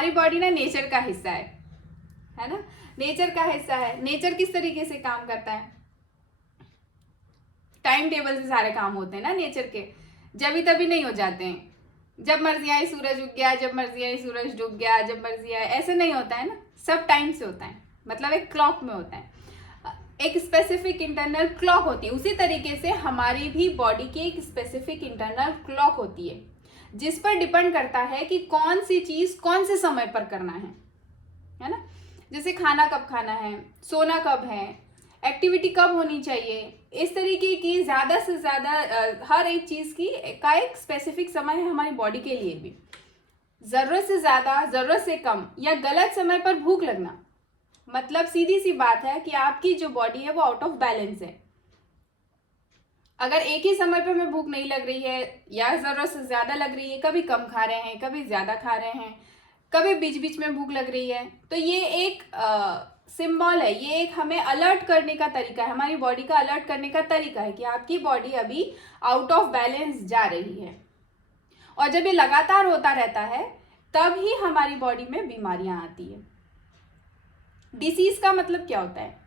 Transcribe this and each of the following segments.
हमारी बॉडी ना नेचर का हिस्सा है ना, नेचर का हिस्सा है। नेचर किस तरीके से काम करता है, टाइम टेबल से सारे काम होते हैं ना नेचर के, जब तभी नहीं हो जाते हैं। जब मर्जी आई सूरज उग गया, जब मर्जी आई सूरज डूब गया, जब मर्जी आए, ऐसे नहीं होता है ना, सब टाइम से होता है, मतलब एक क्लॉक में होता है, एक स्पेसिफिक इंटरनल क्लॉक होती है। उसी तरीके से हमारी भी बॉडी की एक स्पेसिफिक इंटरनल क्लॉक होती है, जिस पर डिपेंड करता है कि कौन सी चीज कौन से समय पर करना है ना। जैसे खाना कब खाना है, सोना कब है, एक्टिविटी कब होनी चाहिए, इस तरीके की ज़्यादा से ज़्यादा हर एक चीज़ की का एक स्पेसिफिक समय है हमारी बॉडी के लिए भी। ज़रूरत से ज़्यादा, ज़रूरत से कम या गलत समय पर भूख लगना, मतलब सीधी सी बात है कि आपकी जो बॉडी है वो आउट ऑफ बैलेंस है। अगर एक ही समय पर हमें भूख नहीं लग रही है या ज़रूरत से ज़्यादा लग रही है, कभी कम खा रहे हैं, कभी ज़्यादा खा रहे हैं, कभी बीच बीच में भूख लग रही है, तो ये एक सिंबल है, ये एक हमें अलर्ट करने का तरीका है, हमारी बॉडी का अलर्ट करने का तरीका है कि आपकी बॉडी अभी आउट ऑफ बैलेंस जा रही है। और जब ये लगातार होता रहता है तब ही हमारी बॉडी में बीमारियां आती है। डिसीज का मतलब क्या होता है,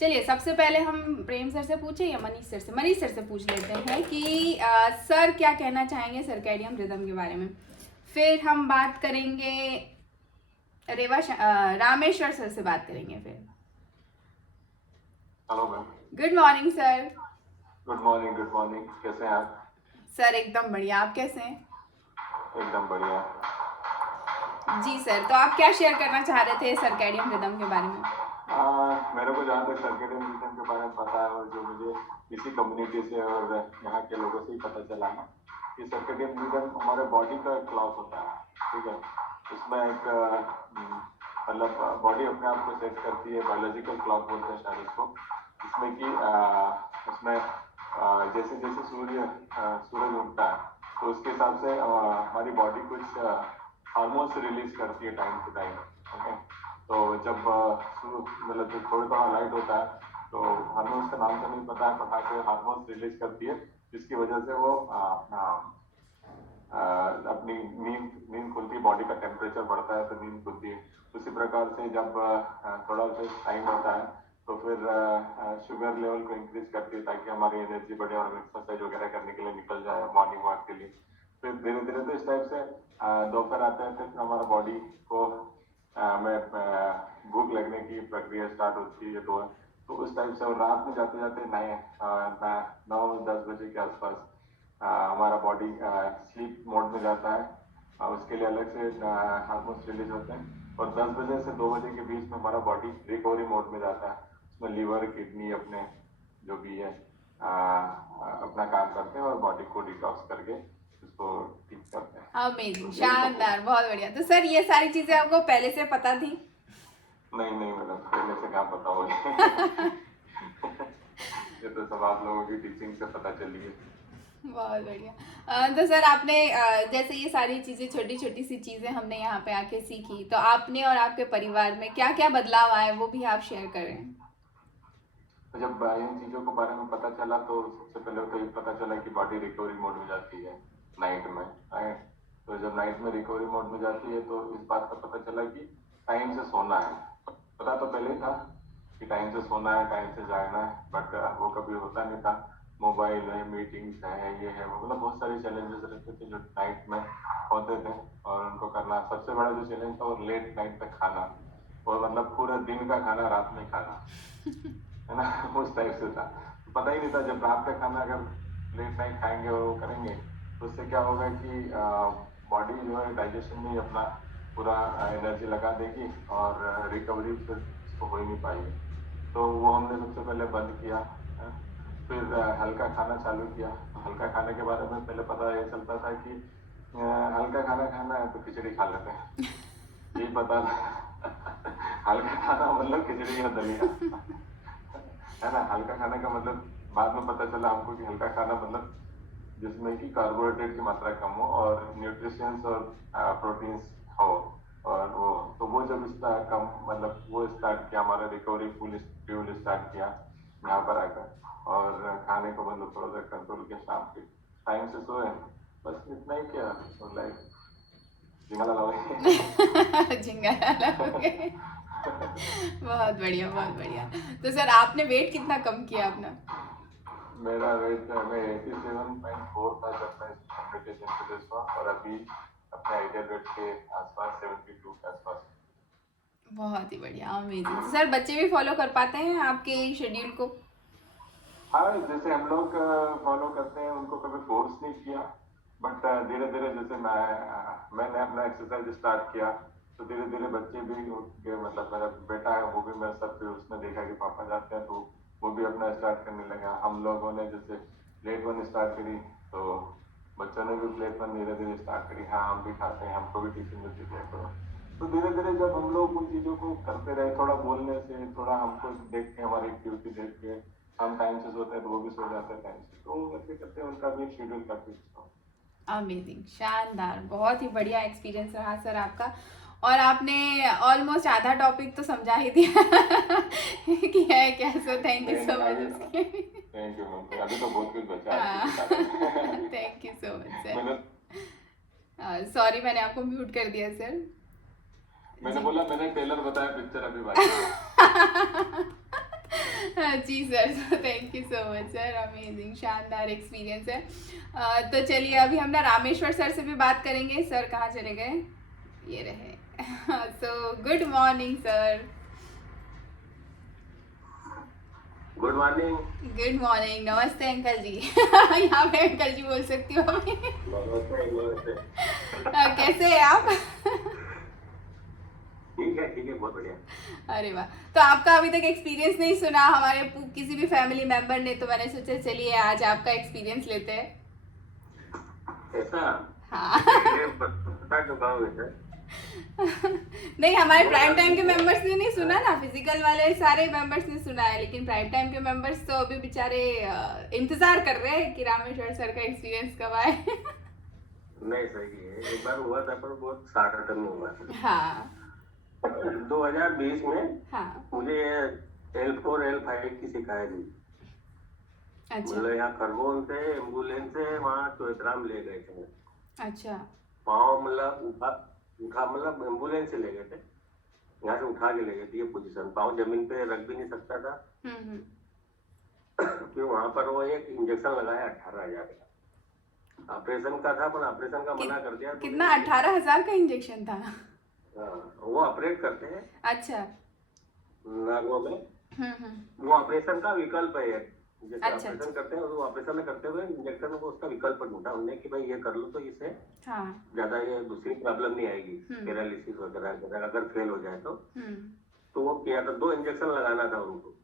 चलिए सबसे पहले हम प्रेम सर से पूछे या मनीष सर से, मनीष सर से पूछ लेते हैं कि सर क्या कहना चाहेंगे सर्कैडियन रिदम के बारे में। फिर हम बात करेंगे रामेश्वर सर से बात करेंगे फिर। Hello ma'am. Good morning sir. Good morning, good morning. कैसे हैं आप? सर एकदम बढ़िया, आप कैसे हैं? एकदम बढ़िया। जी सर, तो आप क्या शेयर करना चाह रहे थे सर्कैडियन रिदम के बारे में? मेरे को जहाँ तक सर्कैडियन रिदम के बारे में पता है और जो मुझे इसी कम्युनिटी से और यहाँ के लोगों से ही पता चला है कि सर्कैडियन रिदम हमारे बॉडी का क्लॉक होता है, ठीक है। उसमें एक मतलब बॉडी अपने आप को सेट करती है, बायोलॉजिकल क्लॉक बोलते हैं शायद उसको, जिसमें कि उसमें जैसे जैसे सूरज उगता है तो उसके हिसाब से हमारी बॉडी कुछ हार्मोन्स रिलीज करती है टाइम टू टाइम, ओके। तो जब मतलब जब थोड़ा थोड़ा लाइट होता है तो हार्मोन्स का नाम तो नहीं पता है, पटाखे हार्मोन्स रिलीज करती है जिसकी वजह से वो अपनी नींद खुलती है, बॉडी का टेम्परेचर बढ़ता है तो नींद खुलती है। उसी प्रकार से जब थोड़ा सा टाइम होता है तो फिर शुगर लेवल को इंक्रीज करती है ताकि हमारी एनर्जी बढ़े और हम एक्सरसाइज वगैरह करने के लिए निकल जाए मॉर्निंग वॉक के लिए। फिर धीरे धीरे तो इस टाइप से दोपहर आते हैं, फिर हमारा बॉडी को में भूख लगने की प्रक्रिया स्टार्ट होती है। तो उस टाइप से और रात में जाते जाते 9-10 बजे के आसपास हमारा बॉडी स्लीप मोड में जाता है। उसके लिए अलग से हार्मोन्स रिलीज होते हैं और 10 बजे से 2 बजे के बीच में हमारा बॉडी रिकवरी मोड में जाता है। उसमें लीवर किडनी अपने जो भी है अपना काम करते हैं और बॉडी को डिटॉक्स करके उसको ठीक करते हैं। अमेजिंग, शानदार, बहुत बढ़िया। तो सर ये सारी चीजें आपको पहले से पता थी? नहीं नहीं मैडम, पहले से क्या पता होगी। ये तो सब आप लोगों की टीचिंग से पता चली है। बहुत बढ़िया। तो सर आपने जैसे ये सारी चीजें, छोटी छोटी सी चीजें हमने यहाँ पे आके सीखी, तो आपने और आपके परिवार में क्या क्या बदलाव आए वो भी आप शेयर करें। तो जब इन चीजों के बारे में पता चला तो सबसे पहले तो ये पता चला कि बॉडी रिकवरी मोड में जाती है नाइट में, राइट। तो जब नाइट में रिकवरी मोड में जाती है तो इस बात का पता चला कि टाइम से सोना है। पता तो पहले था कि टाइम से सोना है, टाइम से जागना है, बट वो कभी होता नहीं था। मोबाइल है, मीटिंग्स है, ये है, मतलब बहुत सारे चैलेंजेस रहते थे जो नाइट में होते थे और उनको करना। सबसे बड़ा जो चैलेंज था वो लेट नाइट तक खाना, और मतलब पूरा दिन का खाना रात में खाना, है ना। उस टाइप से था, तो पता ही नहीं था जब रात का खाना अगर लेट नाइट खाएंगे और वो करेंगे तो उससे क्या होगा कि बॉडी जो है डाइजेशन में ही अपना पूरा एनर्जी लगा देगी और रिकवरी फिर उसको हो ही नहीं पाएगी। तो वो हमने सबसे पहले बंद किया है। फिर हल्का खाना चालू किया। हल्का खाने के बारे में पहले पता ये चलता था कि हल्का खाना खाना है तो खिचड़ी खा लेते हैं, यही पता था। हल्का खाना मतलब खिचड़ी या दलिया, है ना। हल्का खाने का मतलब बाद में पता चला हमको कि हल्का खाना मतलब जिसमें कि कार्बोहाइड्रेट की मात्रा कम हो और न्यूट्रिशंस और प्रोटीन्स हो। और वो जब इसका कम मतलब वो स्टार्ट किया, हमारा रिकवरी फ्यूल स्टार्ट किया यहाँ पर आकर, और खाने को मतलब थोड़ा सा कंट्रोल किया, शाम के टाइम से सोए, बस इतना ही किया। और लाइफ जिंगला लाओगे। झिंगा लाओगे। बहुत बढ़िया, बहुत बढ़िया। तो सर आपने वेट कितना कम किया अपना? मेरा वेट मैं 87.4 था जब मैं कंपटीशन पे था, और अभी अपने आइडियल वेट के आसपास 72 के आसपास। बहुत ही बढ़िया, अमेजिंग। तो सर बच्चे भी फॉलो कर पाते हैं आपके शेड्यूल को? हाँ, जैसे हम लोग फॉलो करते हैं, उनको कभी फोर्स नहीं किया, बट धीरे धीरे जैसे मैंने अपना एक्सरसाइज स्टार्ट किया, तो धीरे धीरे बच्चे भी उनके, मतलब मेरा बेटा है वो भी मेरे साथ, फिर उसने देखा कि पापा जाते हैं तो वो भी अपना स्टार्ट करने लगा। हम लोगों ने जैसे प्लेट वन स्टार्ट करी, तो बच्चों ने भी प्लेट वन धीरे धीरे स्टार्ट करी। हाँ, हम भी खाते हैं, हमको भी टिफिन में दिया करो। तो धीरे धीरे जब हम लोग उन चीजों को करते रहे, थोड़ा बोलने से, थोड़ा हमको देख के, हमारी एक्टिविटी देख के, हम टाइम से सोते हैं तो वो भी सो जाते हैं टाइम से, तो करते करते उनका भी शेड्यूल काफी अच्छा हो। अमेजिंग, शानदार, बहुत ही बढ़िया एक्सपीरियंस रहा सर आपका। और आपने ऑलमोस्ट आधा टॉपिक तो समझा ही दिया कि है क्या। सो थैंक यू नहीं सो नहीं, मच अभी उसके। थैंक यू मैम, अभी तो बहुत कुछ बचा है हाँ, आपको बताने में। थैंक यू सो मच मैंने सर। सॉरी मैंने आपको म्यूट कर दिया सर। मैंने जी। बोला, मैंने टेलर बताया, पिक्चर अभी बाकी है। जी sir, thank you so much sir, amazing, शानदार एक्सपीरियंस है। तो चलिए अभी हम ना रामेश्वर सर से भी बात करेंगे। सर कहाँ चले गए? ये रहे। So good morning sir. Good morning. Good morning, नमस्ते अंकल जी। यहाँ पे अंकल जी बोल सकती हूँ अभी। नमस्ते नमस्ते। कैसे हैं आप? ठीक है, बहुत बढ़िया। अरे वाह। तो आपका अभी तक एक्सपीरियंस नहीं सुना हमारे किसी भी फैमिली मेंबर ने, तो मैंने सोचा चलिए आज आपका एक्सपीरियंस लेते हैं। ऐसा हाँ। ये बता चुका हूँ वैसे। नहीं, हमारे प्राइम टाइम के मेंबर्स ने नहीं सुना ना, फिजिकल वाले सारे मेंबर्स ने सुना है, लेकिन प्राइम टाइम के मेंबर्स तो अभी बेचारे इंतजार कर रहे हैं कि रामेश्वर सर का एक्सपीरियंस कब आए। नहीं, सही है, एक बार हुआ था पर बहुत शार्ट टर्म में हुआ था। हाँ 2020 में हाँ। मुझे L4 L5 की शिकायत हुई। अच्छा मतलब यहाँ खरगोन से एम्बुलेंस से वहाँ चौथराम ले गए थे। अच्छा। पाँव मतलब उठा उठा मतलब एम्बुलेंस से ले गए थे, यहाँ से उठा के ले गए थे। ये पोजीशन, पाँव जमीन पे रख भी नहीं सकता था। हम्म। फिर वहां पर वो एक इंजेक्शन लगाया 18,000 का। ऑपरेशन का था, पर ऑपरेशन का मना कर दिया। कितना? 18,000 का इंजेक्शन था? वो ऑपरेट करते हैं अच्छा। नागों में। हम्म। वो ऑपरेशन का विकल्प है एक। जैसे अच्छा ऑपरेशन करते हैं, वो ऑपरेशन करते हुए इंजेक्शन को उसका विकल्प ढूंढा उन्होंने कि भाई ये कर लो तो इससे हाँ। ज्यादा ये दूसरी प्रॉब्लम नहीं आएगी, पैरालिसिस वगैरह अगर फेल हो जाए तो। तो वो किया था, 2 इंजेक्शन लगाना था उनको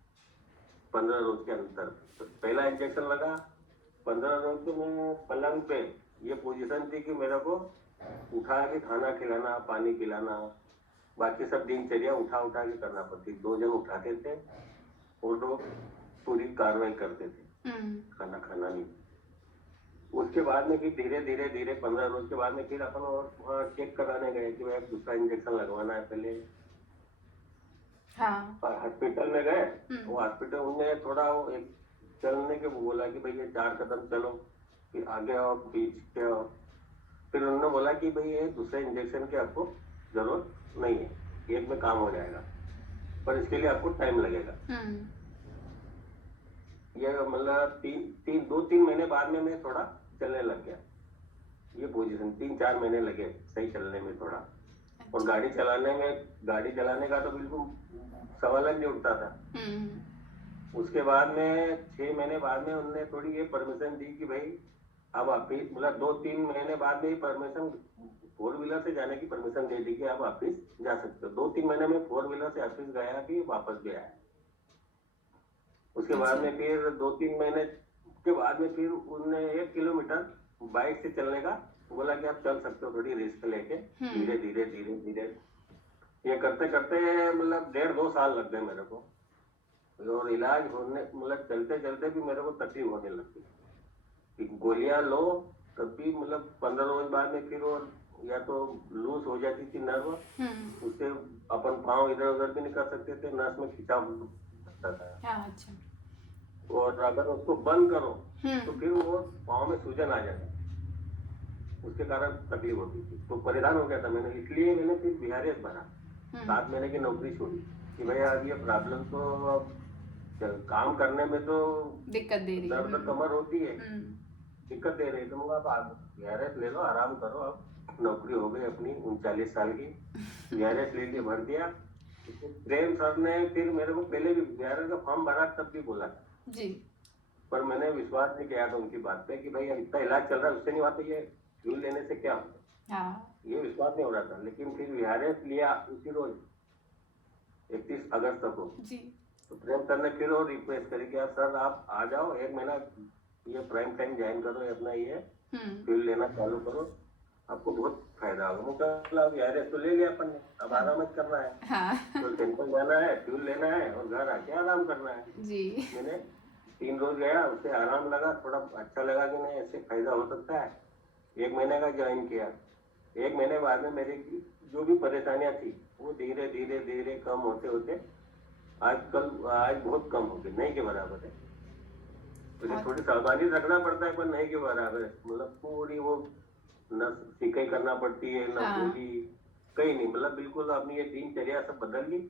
15 रोज के अंदर। तो पहला इंजेक्शन लगा 15 रोज में पलंग पे। ये पोजीशन थी कि मेरे को उठा के खाना खिलाना, पानी पिलाना, बाकी सब दिनचर्या उठा उठा के करना पड़ती। 2 जन उठाते थे और लोग पूरी कार्रवाई करते थे, खाना खाना नहीं। उसके बाद में फिर धीरे धीरे धीरे 15 रोज के बाद में फिर अपन और वहाँ चेक कराने गए कि भाई दूसरा इंजेक्शन लगवाना है पहले। हाँ। हॉस्पिटल में गए, वो हॉस्पिटल उन्हें थोड़ा वो एक चलने के बोला कि भाई ये 4 कदम चलो, फिर आगे आओ, पीछे आओ। फिर उन्होंने बोला कि भाई ये दूसरे इंजेक्शन की आपको जरूरत नहीं है, एक में काम हो जाएगा, पर इसके लिए आपको टाइम लगेगा। ये मतलब 2-3 महीने बाद में मैं थोड़ा चलने लग गया। ये पोजीशन 3-4 महीने लगे सही चलने में थोड़ा। और गाड़ी चलाने का तो बिल्कुल सवाल नहीं उठता था। उसके बाद में 6 महीने बाद में उन्होंने थोड़ी ये परमिशन दी कि भाई अब ऑफिस, मतलब 2-3 महीने बाद में परमिशन 4 व्हीलर से जाने की परमिशन दे दी कि आप ऑफिस जा सकते हो। 2-3 महीने में 4 व्हीलर से ऑफिस गया कि वापस भी आया। उसके बाद में फिर 2-3 महीने के बाद में फिर उन्होंने 1 किलोमीटर बाइक से चलने का बोला कि आप चल सकते हो, थोड़ी रिस्क लेके धीरे धीरे धीरे धीरे। ये करते करते मतलब 1.5-2 साल लग गए मेरे को। और इलाज होने मतलब चलते चलते भी मेरे को तकलीफ होने लगती। गोलियां लो तब भी मतलब 15 रोज बाद में फिर वो या तो लूज हो जाती थी नर्व, उससे अपन पाँव इधर उधर भी नहीं कर सकते थे, नस में खिंचाव होता था। अच्छा। और अगर उसको बंद करो तो फिर वो पाँव में सूजन आ जाती। उसके कारण तकलीफ होती थी, तो परेशान हो गया था मैंने, इसलिए मैंने फिर बिहारियत भरा। 7 महीने की नौकरी छोड़ी कि भाई अब ये प्रॉब्लम तो अब काम करने में तो दिक्कत दे रही है। दर्द कमर होती है, हम्म, दिक्कत दे रही है, तो मुझे आप बिहारियत ले लो, आराम करो, अब नौकरी हो गई अपनी 39 साल की, बिहारियत ले लिए, भर दिया। तो प्रेम सर ने फिर मेरे को पहले भी बिहारियत का फॉर्म भरा, तब भी बोला था, जी। पर मैंने विश्वास नहीं किया था उनकी बात पे कि भाई इतना इलाज चल रहा है उससे नहीं हुआ तो ये फ्यूल लेने से क्या होता है, हाँ। ये विश्वास नहीं हो रहा था। लेकिन फिर बिहारियत लिया उसी रोज 31 अगस्त को, जी। तो प्रेम सर ने फिर और रिक्वेस्ट करी कि यार सर आप आ जाओ, 1 महीना ये प्राइम टाइम ज्वाइन करो, ये अपना ये फ्यूल लेना चालू करो, आपको बहुत फायदा होगा। मुझे कहा अब यार तो ले लिया अपन ने, अब आराम मत करना है, हाँ। तो टेंशन जाना है, फ्यूल लेना है और घर आके आराम करना है। जी। मैंने 3 रोज गया, उससे आराम लगा, थोड़ा अच्छा लगा कि नहीं ऐसे फायदा हो सकता है। 1 महीने का ज्वाइन किया, 1 महीने बाद में मेरी जो भी परेशानियां थी वो धीरे धीरे धीरे कम होते होते आज बहुत कम हो गई, नहीं के बराबर है। मुझे थोड़ी सावधानी रखना पड़ता है, पर नहीं के बराबर है, मतलब पूरी वो न सिकाई करना पड़ती है, न हाँ। गोली, कहीं नहीं, मतलब बिल्कुल अपनी ये दिनचर्या सब बदल गई।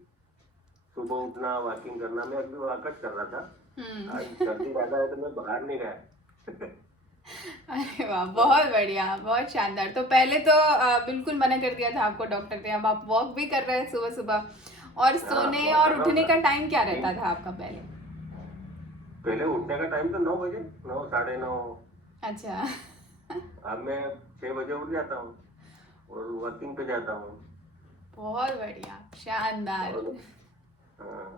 सुबह उठना, वॉकिंग करना, मैं अभी वॉकआउट कर रहा था, आज सर्दी ज्यादा है तो मैं बाहर नहीं गया। अरे वाह, बहुत बढ़िया, बहुत शानदार। तो पहले तो बिल्कुल मना कर दिया था आपको डॉक्टर ने, अब आप वॉक भी कर रहे हैं सुबह सुबह। और सोने walk और कर रहा उठने हूँ का ना। टाइम क्या रहता था आपका पहले? पहले उठने का टाइम तो 9 बजे, 9 9:30। अच्छा। अब मैं 6 बजे उठ जाता हूँ और वॉकिंग पे जाता हूँ। बहुत बढ़िया, शानदार। और हाँ,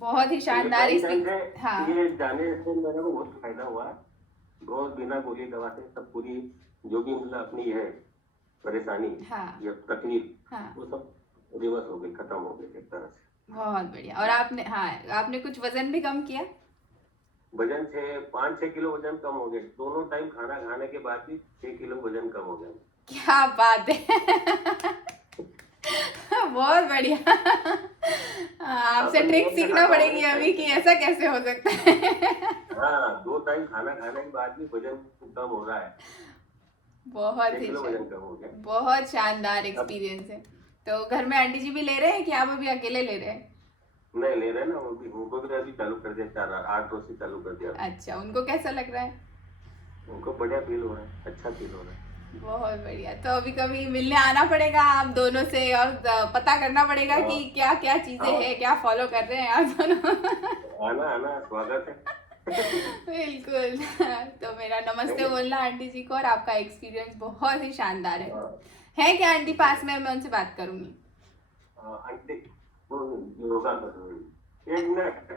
बहुत ही ये शानदार। टाइम इसकी टाइम से हाँ। ये जाने से मेरे को बहुत फायदा हुआ, रोज बिना गोली दवा से सब पूरी जो भी मतलब अपनी है परेशानी हाँ। या तकलीफ, हाँ। वो सब रिवर्स हो गई, खत्म हो गई एक तरह से। बहुत बढ़िया। और आपने, हाँ, आपने कुछ वजन भी कम किया? वजन 5-6 किलो वजन कम हो गया, दोनों टाइम खाना खाने के बाद भी 6 किलो वजन कम हो गया। क्या बात है। बहुत बढ़िया। आपसे अपन ट्रिक रोज सीखना खाता हूँ, पड़ेगी अभी कि ऐसा कैसे हो सकता है। हाँ 2 टाइम खाना खाने के बाद भी वजन कम हो रहा है, बहुत 6 ही किलो वजन कम हो गया। बहुत शानदार अब एक्सपीरियंस है। तो घर में आंटी जी भी ले रहे हैं कि आप अभी अकेले ले रहे हैं? नहीं ले रहे ना, वो भी उनको भी अभी चालू कर दिया, 8 रोज से चालू कर दिया। अच्छा, उनको कैसा लग रहा है? उनको बढ़िया फील हो रहा है, अच्छा फील हो रहा है। बहुत बढ़िया। तो अभी कभी मिलने आना पड़ेगा आप दोनों से और पता करना पड़ेगा हाँ। कि क्या क्या चीजें हाँ। हैं, क्या फॉलो कर रहे हैं आप दोनों। आना आना, स्वागत है। बिल्कुल। तो मेरा नमस्ते बोलना आंटी जी को, और आपका एक्सपीरियंस बहुत ही शानदार है क्या आंटी पास में? मैं उनसे बात करूंगी। आंटी वो योगा कर रही है, 1 मिनट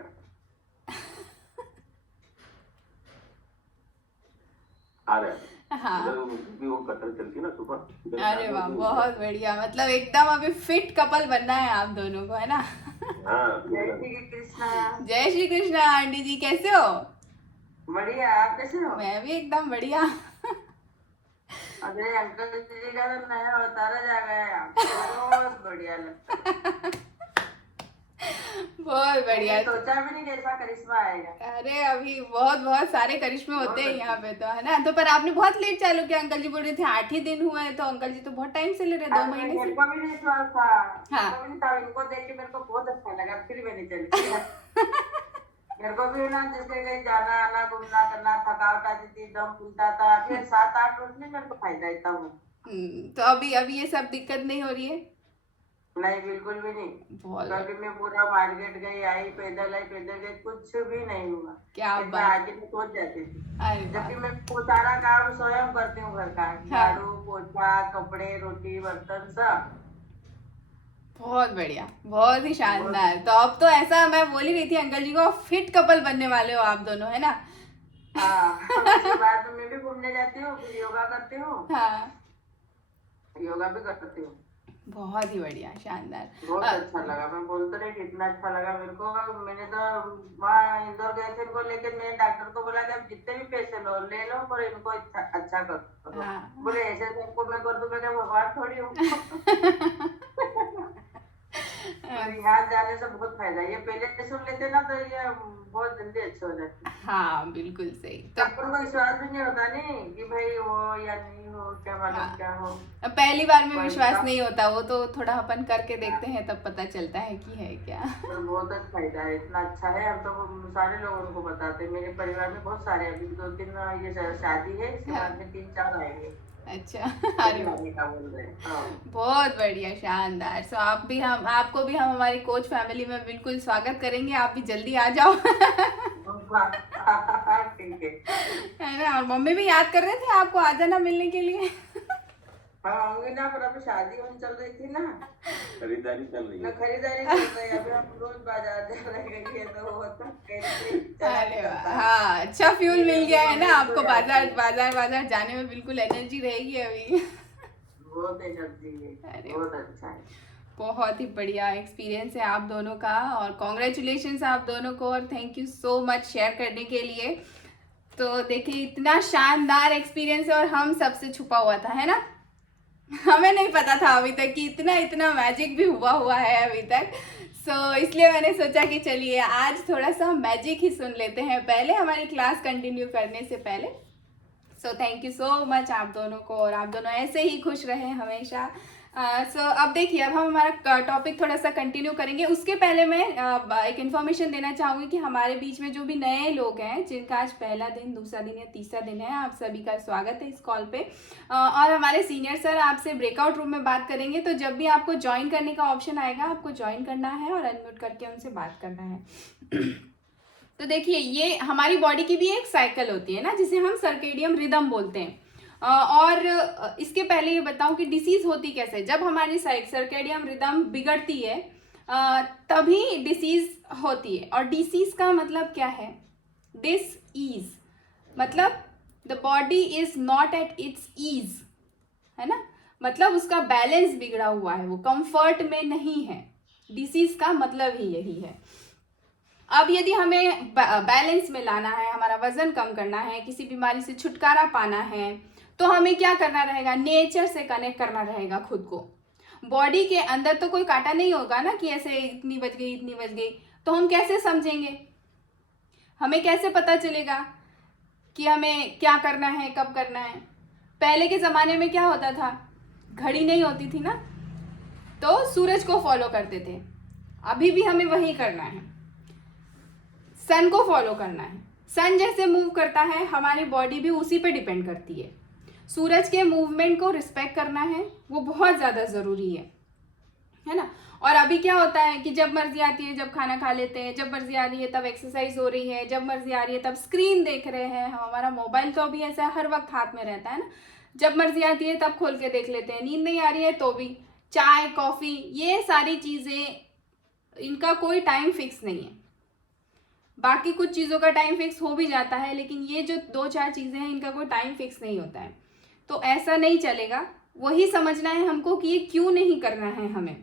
आ रहे हैं। हाँ। इधर भी वो कटर चलती है ना सुबह। अरे वाह, बहुत बढ़िया। मतलब एकदम अभी फिट कपल बनना है आप दोनों को, है ना? हाँ जय श्री कृष्णा। जय श्री कृष्णा आंटी जी, कैसे हो? बढ़िया, आप कैसे हो? मैं भी एकदम बढ़िया। अरे अंकल जी का तो नया अवतार आ गया, बहुत बढ़िया लगता है। बहुत बढ़िया। मैंने सोचा भी नहीं कैसा करिश्मा आएगा। अरे अभी बहुत बहुत सारे करिश्मे होते हैं यहाँ पे, तो है ना? तो पर आपने बहुत लेट चालू किया, अंकल जी बोल रहे थे 8 ही दिन हुए हैं, तो अंकल जी तो बहुत टाइम से ले रहे, 2 महीने मेरे से। को भी नहीं विश्वास था, हाँ। मेरे को भी नहीं था, इनको देख के मेरे को बहुत अच्छा लगा, फिर मैंने चली। मेरे को भी ना जैसे कहीं जाना आना घूमना करना, थकावट आती थी, दम फूलता था, फिर 7-8 रोज में मेरे को फायदा इतना हुआ। तो अभी अभी ये सब दिक्कत नहीं हो रही है? नहीं, बिल्कुल भी नहीं। बहुत कभी मैं पूरा मार्केट गई, आई पैदल गई, कुछ भी नहीं हुआ। क्या मैं बात। आगे तो सोच जाती थी, अरे वाह। जबकि मैं वो सारा काम स्वयं करती हूँ, घर का झाड़ू पोछा कपड़े रोटी बर्तन सब। बहुत बढ़िया, बहुत ही शानदार। तो अब तो ऐसा मैं बोल ही रही थी अंकल जी को, फिट कपल बनने वाले हो आप दोनों, है ना? हाँ। उसके बाद में मैं भी घूमने जाती हूँ, फिर योगा करती हूँ, हाँ। योगा भी करती हूँ। बहुत ही बढ़िया, शानदार। बहुत अच्छा लगा, मैं बोलते रही कितना अच्छा लगा मेरे को। मैंने तो वहाँ इंदौर गए थे, इनको लेके मैंने डॉक्टर को बोला कि आप जितने भी पैसे लो ले लो, पर इनको अच्छा करो। हाँ। बोले ऐसे सबको मैं कर दूं, मैं क्या भगवान थोड़ी हूँ। यहाँ जाने से बहुत फायदा है। ये पहले से सुन लेते ना तो ये बहुत जल्दी अच्छे हो जाते। हाँ बिल्कुल सही। तो अपन को विश्वास भी नहीं होता नहीं कि भाई हो या नहीं हो, क्या मालूम हाँ। क्या हो। पहली बार में वही विश्वास तो। नहीं होता, वो तो थोड़ा अपन करके देखते हैं तब पता चलता है कि है क्या। तो बहुत अच्छा फायदा है, इतना अच्छा है। हम तो सारे लोगों को बताते हैं, मेरे परिवार में बहुत सारे, अभी 2-3 ये शादी है, इसके बाद में 3-4 आएंगे। अच्छा। अरे वाह, क्या बोल रहे हैं। हाँ। बहुत बढ़िया, शानदार। सो आप भी, हम आपको भी हम हमारी कोच फैमिली में बिल्कुल स्वागत करेंगे। आप भी जल्दी आ जाओ। ठीक है। है ना। और मम्मी भी याद कर रहे थे आपको, आ जाना मिलने के लिए। हाँ आऊंगी ना, पर अभी शादी उन चल रही थी ना, खरीदारी चल रही ना है। खरीदारी चल रही है। अभी हम रोज बाजार जा रहे हैं, तो वो तो चला अरे नहीं वाह, करता। हाँ अच्छा फ्यूल मिल गया है ना मेरी आपको, तो बाजार याद बाजार बाजार जाने में बिल्कुल एनर्जी रहेगी अभी। बहुत एनर्जी है, अरे बहुत अच्छा है। बहुत ही बढ़िया एक्सपीरियंस है आप दोनों का, और कॉन्ग्रेचुलेशंस आप दोनों को, और thank you so much share करने के लिए। तो देखिए इतना शानदार एक्सपीरियंस है, और हम सबसे छुपा हुआ था, है ना। हमें नहीं पता था अभी तक कि इतना इतना मैजिक भी हुआ है अभी तक। सो इसलिए मैंने सोचा कि चलिए आज थोड़ा सा मैजिक ही सुन लेते हैं पहले, हमारी क्लास कंटिन्यू करने से पहले। So thank you so much आप दोनों को, और आप दोनों ऐसे ही खुश रहें हमेशा। सो अब देखिए, अब हम हमारा टॉपिक थोड़ा सा कंटिन्यू करेंगे। उसके पहले मैं एक इन्फॉर्मेशन देना चाहूँगी कि हमारे बीच में जो भी नए लोग हैं, जिनका आज पहला दिन, दूसरा दिन या तीसरा दिन है, आप सभी का स्वागत है इस कॉल पे। और हमारे सीनियर सर आपसे ब्रेकआउट रूम में बात करेंगे, तो जब भी आपको ज्वाइन करने का ऑप्शन आएगा, आपको ज्वाइन करना है और अनम्यूट करके उनसे बात करना है। तो देखिए, ये हमारी बॉडी की भी एक साइकिल होती है ना, जिसे हम सर्केडियम रिदम बोलते हैं। और इसके पहले ये बताऊं कि डिसीज होती कैसे। जब हमारी सर्केडियम रिदम बिगड़ती है तभी डिसीज होती है। और डिसीज का मतलब क्या है? डिस ईज, मतलब the body is not at its ease, है ना। मतलब उसका बैलेंस बिगड़ा हुआ है, वो कंफर्ट में नहीं है। डिसीज का मतलब ही यही है। अब यदि हमें बैलेंस में लाना है, हमारा वजन कम करना है, किसी बीमारी से छुटकारा पाना है, तो हमें क्या करना रहेगा? नेचर से कनेक्ट करना रहेगा खुद को। बॉडी के अंदर तो कोई कांटा नहीं होगा ना कि ऐसे इतनी बज गई इतनी बज गई, तो हम कैसे समझेंगे? हमें कैसे पता चलेगा कि हमें क्या करना है, कब करना है? पहले के ज़माने में क्या होता था? घड़ी नहीं होती थी ना, तो सूरज को फॉलो करते थे। अभी भी हमें वही करना है, सन को फॉलो करना है। सन जैसे मूव करता है, हमारी बॉडी भी उसी पे डिपेंड करती है। सूरज के मूवमेंट को रिस्पेक्ट करना है, वो बहुत ज़्यादा ज़रूरी है ना। और अभी क्या होता है कि जब मर्जी आती है जब खाना खा लेते हैं, जब मर्जी आ रही है तब एक्सरसाइज हो रही है, जब मर्जी आ रही है तब स्क्रीन देख रहे हैं। हमारा मोबाइल तो अभी ऐसा हर वक्त हाथ में रहता है ना, जब मर्जी आती है तब खोल के देख लेते हैं। नींद नहीं आ रही है तो भी चाय कॉफ़ी, ये सारी चीज़ें, इनका कोई टाइम फिक्स नहीं है। बाकी कुछ चीज़ों का टाइम फिक्स हो भी जाता है, लेकिन ये जो 2-4 चीज़ें हैं, इनका कोई टाइम फिक्स नहीं होता है। तो ऐसा नहीं चलेगा। वही समझना है हमको कि ये क्यों नहीं करना है हमें।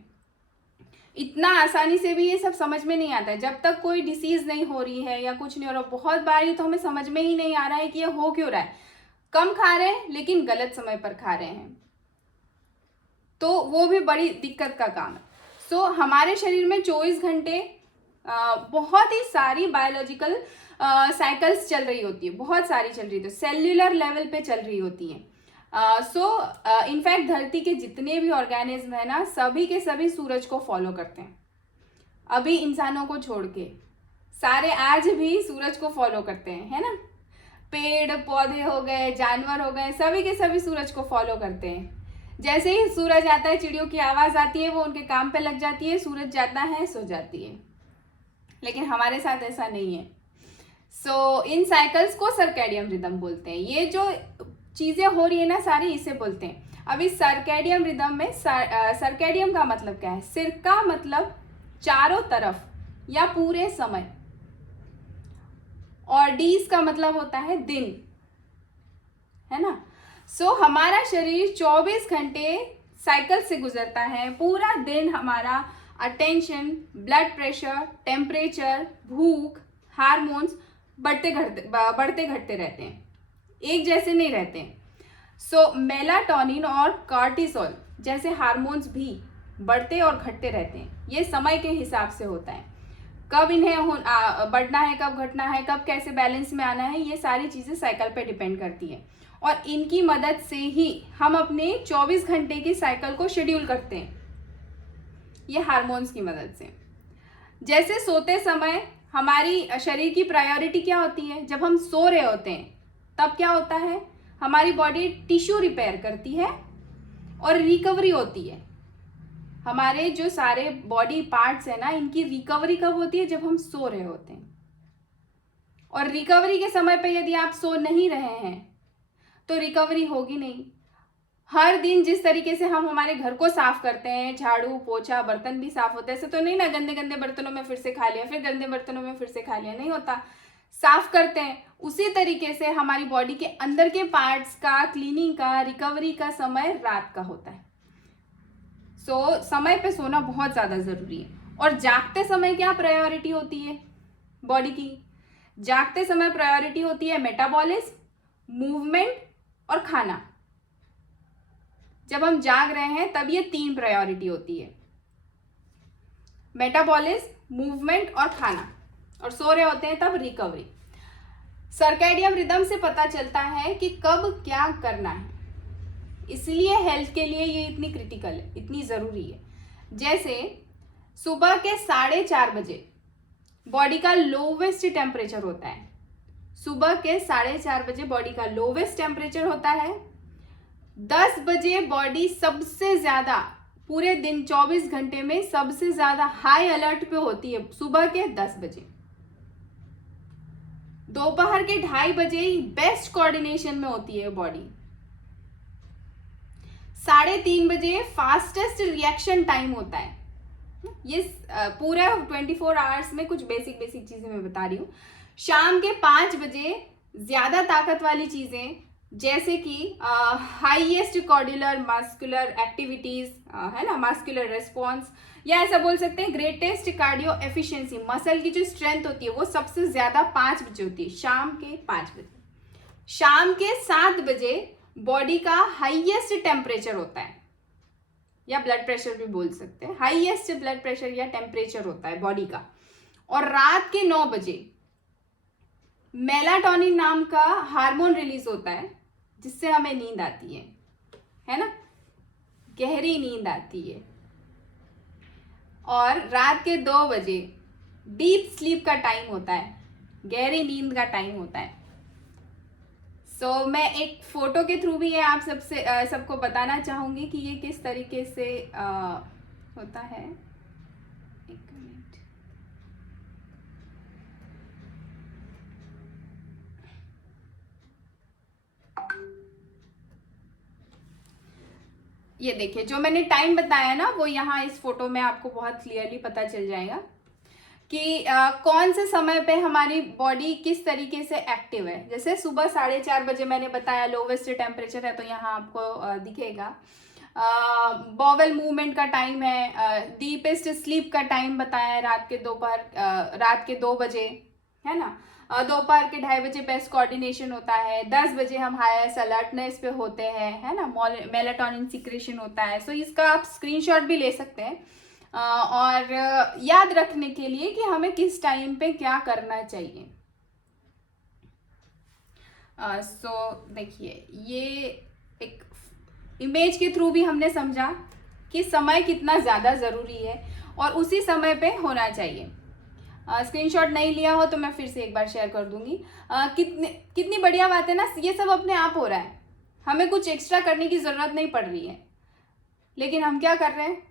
इतना आसानी से भी ये सब समझ में नहीं आता है। जब तक कोई डिसीज़ नहीं हो रही है या कुछ नहीं हो रहा, बहुत बारी तो हमें समझ में ही नहीं आ रहा है कि ये हो क्यों रहा है। कम खा रहे हैं लेकिन गलत समय पर खा रहे हैं, तो वो भी बड़ी दिक्कत का काम है। सो हमारे शरीर में 24 घंटे बहुत ही सारी बायोलॉजिकल साइकिल्स चल रही होती है, बहुत सारी चल रही होती है, सेल्यूलर लेवल पे चल रही होती है। इनफैक्ट धरती के जितने भी ऑर्गेनिज्म है ना, सभी के सभी सूरज को फॉलो करते हैं। अभी इंसानों को छोड़ के सारे आज भी सूरज को फॉलो करते हैं, है ना। पेड़ पौधे हो गए, जानवर हो गए, सभी के सभी सूरज को फॉलो करते हैं। जैसे ही सूरज आता है, चिड़ियों की आवाज़ आती है, वो उनके काम पे लग जाती है, सूरज जाता है, सो जाती है। लेकिन हमारे साथ ऐसा नहीं है। सो इन साइकिल्स को सर्कैडियम रिदम बोलते हैं। ये जो चीज़ें हो रही है ना सारी, इसे बोलते हैं। अब इस सर्कैडियम रिदम में सर्कैडियम का मतलब क्या है? सिर का मतलब चारों तरफ या पूरे समय, और डीज का मतलब होता है दिन, है ना। सो हमारा शरीर 24 घंटे साइकिल से गुजरता है। पूरा दिन हमारा अटेंशन, ब्लड प्रेशर, टेम्परेचर, भूख, हार्मोन्स बढ़ते घटते रहते हैं, एक जैसे नहीं रहते हैं। सो मेलाटोनिन और कॉर्टिसोल जैसे हार्मोन्स भी बढ़ते और घटते रहते हैं। ये समय के हिसाब से होता है। कब इन्हें बढ़ना है, कब घटना है, कब कैसे बैलेंस में आना है, ये सारी चीज़ें साइकिल पे डिपेंड करती है। और इनकी मदद से ही हम अपने 24 घंटे की साइकिल को शेड्यूल करते हैं, ये हार्मोन्स की मदद से। जैसे सोते समय हमारी शरीर की प्रायोरिटी क्या होती है, जब हम सो रहे होते हैं तब क्या होता है, हमारी बॉडी टिश्यू रिपेयर करती है और रिकवरी होती है। हमारे जो सारे बॉडी पार्ट्स है ना, इनकी रिकवरी कब होती है, जब हम सो रहे होते हैं। और रिकवरी के समय पे यदि आप सो नहीं रहे हैं तो रिकवरी होगी नहीं। हर दिन जिस तरीके से हम हमारे घर को साफ करते हैं, झाड़ू पोछा बर्तन भी साफ होते हैं, ऐसे तो नहीं ना गंदे गंदे बर्तनों में फिर से खा लिया, फिर गंदे बर्तनों में फिर से खा लिया, नहीं होता, साफ करते हैं। उसी तरीके से हमारी बॉडी के अंदर के पार्ट्स का क्लीनिंग का, रिकवरी का समय रात का होता है। सो समय पे सोना बहुत ज़्यादा ज़रूरी है। और जागते समय क्या प्रायोरिटी होती है बॉडी की, जागते समय प्रायोरिटी होती है मेटाबॉलिज्म, मूवमेंट और खाना। जब हम जाग रहे हैं तब ये 3 प्रायोरिटी होती है, मेटाबॉलिज्म, मूवमेंट और खाना। और सो रहे होते हैं तब रिकवरी। सर्कैडियन रिदम से पता चलता है कि कब क्या करना है, इसलिए हेल्थ के लिए ये इतनी क्रिटिकल है, इतनी ज़रूरी है। जैसे सुबह के 4:30 बजे बॉडी का लोवेस्ट टेम्परेचर होता है, सुबह के 4:30 बजे बॉडी का लोवेस्ट टेम्परेचर होता है। 10 बजे बॉडी सबसे ज़्यादा, पूरे दिन 24 घंटे में सबसे ज़्यादा हाई अलर्ट पे होती है, सुबह के 10 बजे। दोपहर के 2:30 बजे बेस्ट कोऑर्डिनेशन में होती है बॉडी। 3:30 बजे फास्टेस्ट रिएक्शन टाइम होता है। ये पूरा 24 आवर्स में कुछ बेसिक चीजें मैं बता रही हूँ। शाम के 5 बजे ज्यादा ताकत वाली चीजें, जैसे कि हाईएस्ट कॉर्डिलर मस्कुलर एक्टिविटीज है ना, मस्कुलर रिस्पॉन्स, या ऐसा बोल सकते हैं ग्रेटेस्ट कार्डियो एफिशिएंसी, मसल की जो स्ट्रेंथ होती है वो सबसे ज्यादा 5 बजे होती है, शाम के 5 बजे। शाम के 7 बजे बॉडी का हाईएस्ट टेम्परेचर होता है, या ब्लड प्रेशर भी बोल सकते हैं, हाईएस्ट ब्लड प्रेशर या टेम्परेचर होता है बॉडी का। और रात के 9 बजे मेलाटोनिन नाम का हार्मोन रिलीज होता है, जिससे हमें नींद आती है ना, गहरी नींद आती है। और रात के 2 बजे डीप स्लीप का टाइम होता है, गहरी नींद का टाइम होता है। सो मैं एक फोटो के थ्रू भी ये आप सबको बताना चाहूंगी कि ये किस तरीके से होता है। एक मिनट, ये देखिए जो मैंने टाइम बताया ना, वो यहाँ इस फोटो में आपको बहुत क्लियरली पता चल जाएगा कि कौन से समय पे हमारी बॉडी किस तरीके से एक्टिव है। जैसे सुबह 4:30 बजे मैंने बताया लोवेस्ट टेम्परेचर है, तो यहाँ आपको दिखेगा। बॉवेल मूवमेंट का टाइम है, डीपेस्ट स्लीप का टाइम बताया है रात के 2 बजे, है ना। दोपहर के 2:30 बजे बेस्ट कोऑर्डिनेशन होता है। 10 बजे हम हाईएस्ट अलर्टनेस पे होते हैं, है ना, मेलाटोनिन सिक्रेशन होता है। सो इसका आप स्क्रीनशॉट भी ले सकते हैं और याद रखने के लिए कि हमें किस टाइम पे क्या करना चाहिए। सो देखिए ये एक इमेज के थ्रू भी हमने समझा कि समय कितना ज़्यादा ज़रूरी है और उसी समय पे होना चाहिए। स्क्रीनशॉट नहीं लिया हो तो मैं फिर से एक बार शेयर कर दूंगी। कितनी बढ़िया बात है ना, ये सब अपने आप हो रहा है, हमें कुछ एक्स्ट्रा करने की ज़रूरत नहीं पड़ रही है। लेकिन हम क्या कर रहे हैं,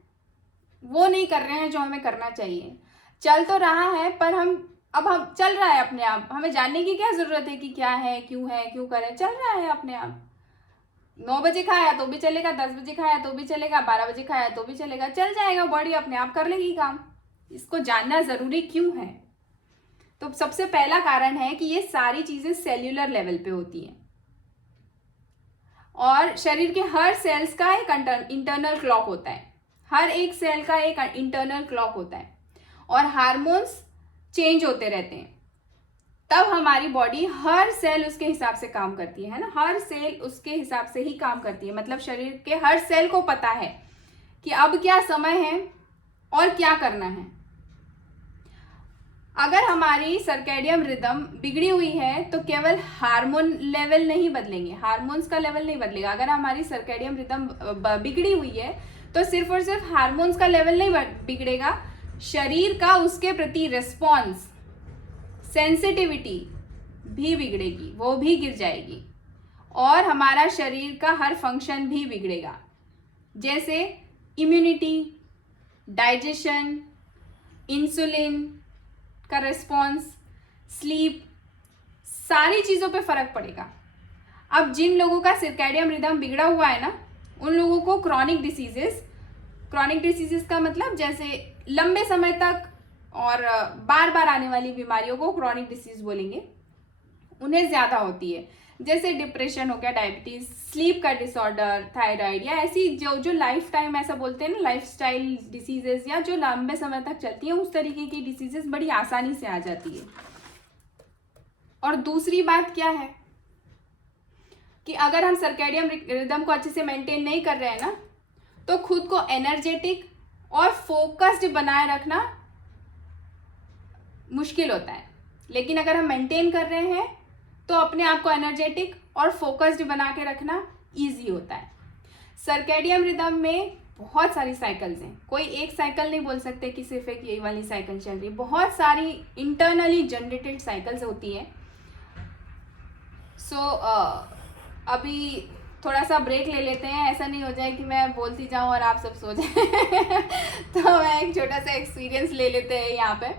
वो नहीं कर रहे हैं जो हमें करना चाहिए। चल तो रहा है पर हम चल रहा है अपने आप, हमें जानने की क्या ज़रूरत है कि क्या है, क्यों करें, चल रहा है अपने आप। 9 बजे खाया तो भी चलेगा, 10 बजे खाया तो भी चलेगा, 12 बजे खाया तो भी चलेगा, चल जाएगा, बॉडी अपने आप कर लेगी काम। इसको जानना ज़रूरी क्यों है? तो सबसे पहला कारण है कि ये सारी चीज़ें सेल्यूलर लेवल पे होती हैं और शरीर के हर सेल्स का एक इंटरनल क्लॉक होता है, हर एक सेल का एक इंटरनल क्लॉक होता है और हार्मोन्स चेंज होते रहते हैं। तब हमारी बॉडी हर सेल उसके हिसाब से काम करती है ना, हर सेल उसके हिसाब से ही काम करती है। मतलब शरीर के हर सेल को पता है कि अब क्या समय है, और क्या करना है। अगर हमारी सर्कैडियम रिदम बिगड़ी हुई है तो केवल हार्मोन लेवल नहीं बदलेंगे, हार्मोन्स का लेवल नहीं बदलेगा। अगर हमारी सर्कैडियम रिदम बिगड़ी हुई है तो सिर्फ और सिर्फ हार्मोन्स का लेवल नहीं बिगड़ेगा, शरीर का उसके प्रति रिस्पॉन्स, सेंसिटिविटी भी बिगड़ेगी, वो भी गिर जाएगी, और हमारा शरीर का हर फंक्शन भी बिगड़ेगा, जैसे इम्यूनिटी, डाइजेशन, इंसुलिन का रिस्पॉन्स, स्लीप, सारी चीज़ों पे फर्क पड़ेगा। अब जिन लोगों का सर्कैडियम रिदम बिगड़ा हुआ है ना, उन लोगों को क्रॉनिक डिसीजेस का मतलब जैसे लंबे समय तक और बार बार आने वाली बीमारियों को क्रॉनिक डिसीज बोलेंगे, उन्हें ज़्यादा होती है। जैसे डिप्रेशन हो गया, डायबिटीज, स्लीप का डिसऑर्डर, थायराइड, या ऐसी जो लाइफ टाइम ऐसा बोलते हैं ना, लाइफस्टाइल डिसीजेस, या जो लंबे समय तक चलती हैं, उस तरीके की डिसीजेस बड़ी आसानी से आ जाती है। और दूसरी बात क्या है कि अगर हम सर्कैडियम रिदम को अच्छे से मेंटेन नहीं कर रहे हैं ना, तो खुद को एनर्जेटिक और फोकस्ड बनाए रखना मुश्किल होता है। लेकिन अगर हम मेंटेन कर रहे हैं तो अपने आप को एनर्जेटिक और फोकस्ड बना के रखना इजी होता है। सर्कैडियम रिदम में बहुत सारी साइकिल्स हैं, कोई एक साइकिल नहीं बोल सकते कि सिर्फ एक यही वाली साइकिल चल रही है, बहुत सारी इंटरनली जनरेटेड साइकिल्स होती हैं। सो अभी थोड़ा सा ब्रेक ले लेते हैं, ऐसा नहीं हो जाए कि मैं बोलती जाऊं और आप सब सो जाए तो मैं एक छोटा सा एक्सपीरियंस ले लेते हैं यहाँ पे।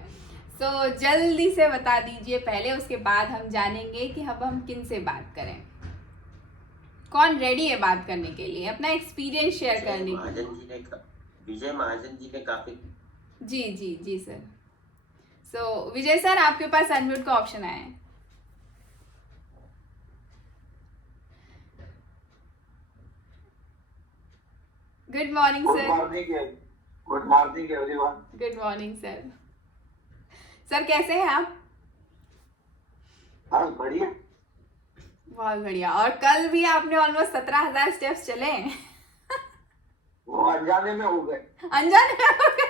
सो जल्दी से बता दीजिए पहले, उसके बाद हम जानेंगे कि अब हम किन से बात करें। कौन रेडी है बात करने के लिए, अपना एक्सपीरियंस शेयर करने के लिए? विजय महाजन जी ने काफी। जी जी जी सर। सो विजय सर, आपके पास अनम्यूट का ऑप्शन आया है। Good morning sir. Good morning everyone. Good morning sir. Sir कैसे हैं आप? हाँ बढ़िया, बहुत बढ़िया। और कल भी आपने ऑलमोस्ट 17,000 स्टेप्स चले हैं। वो अनजाने में हो गए, अनजाने में हो गए।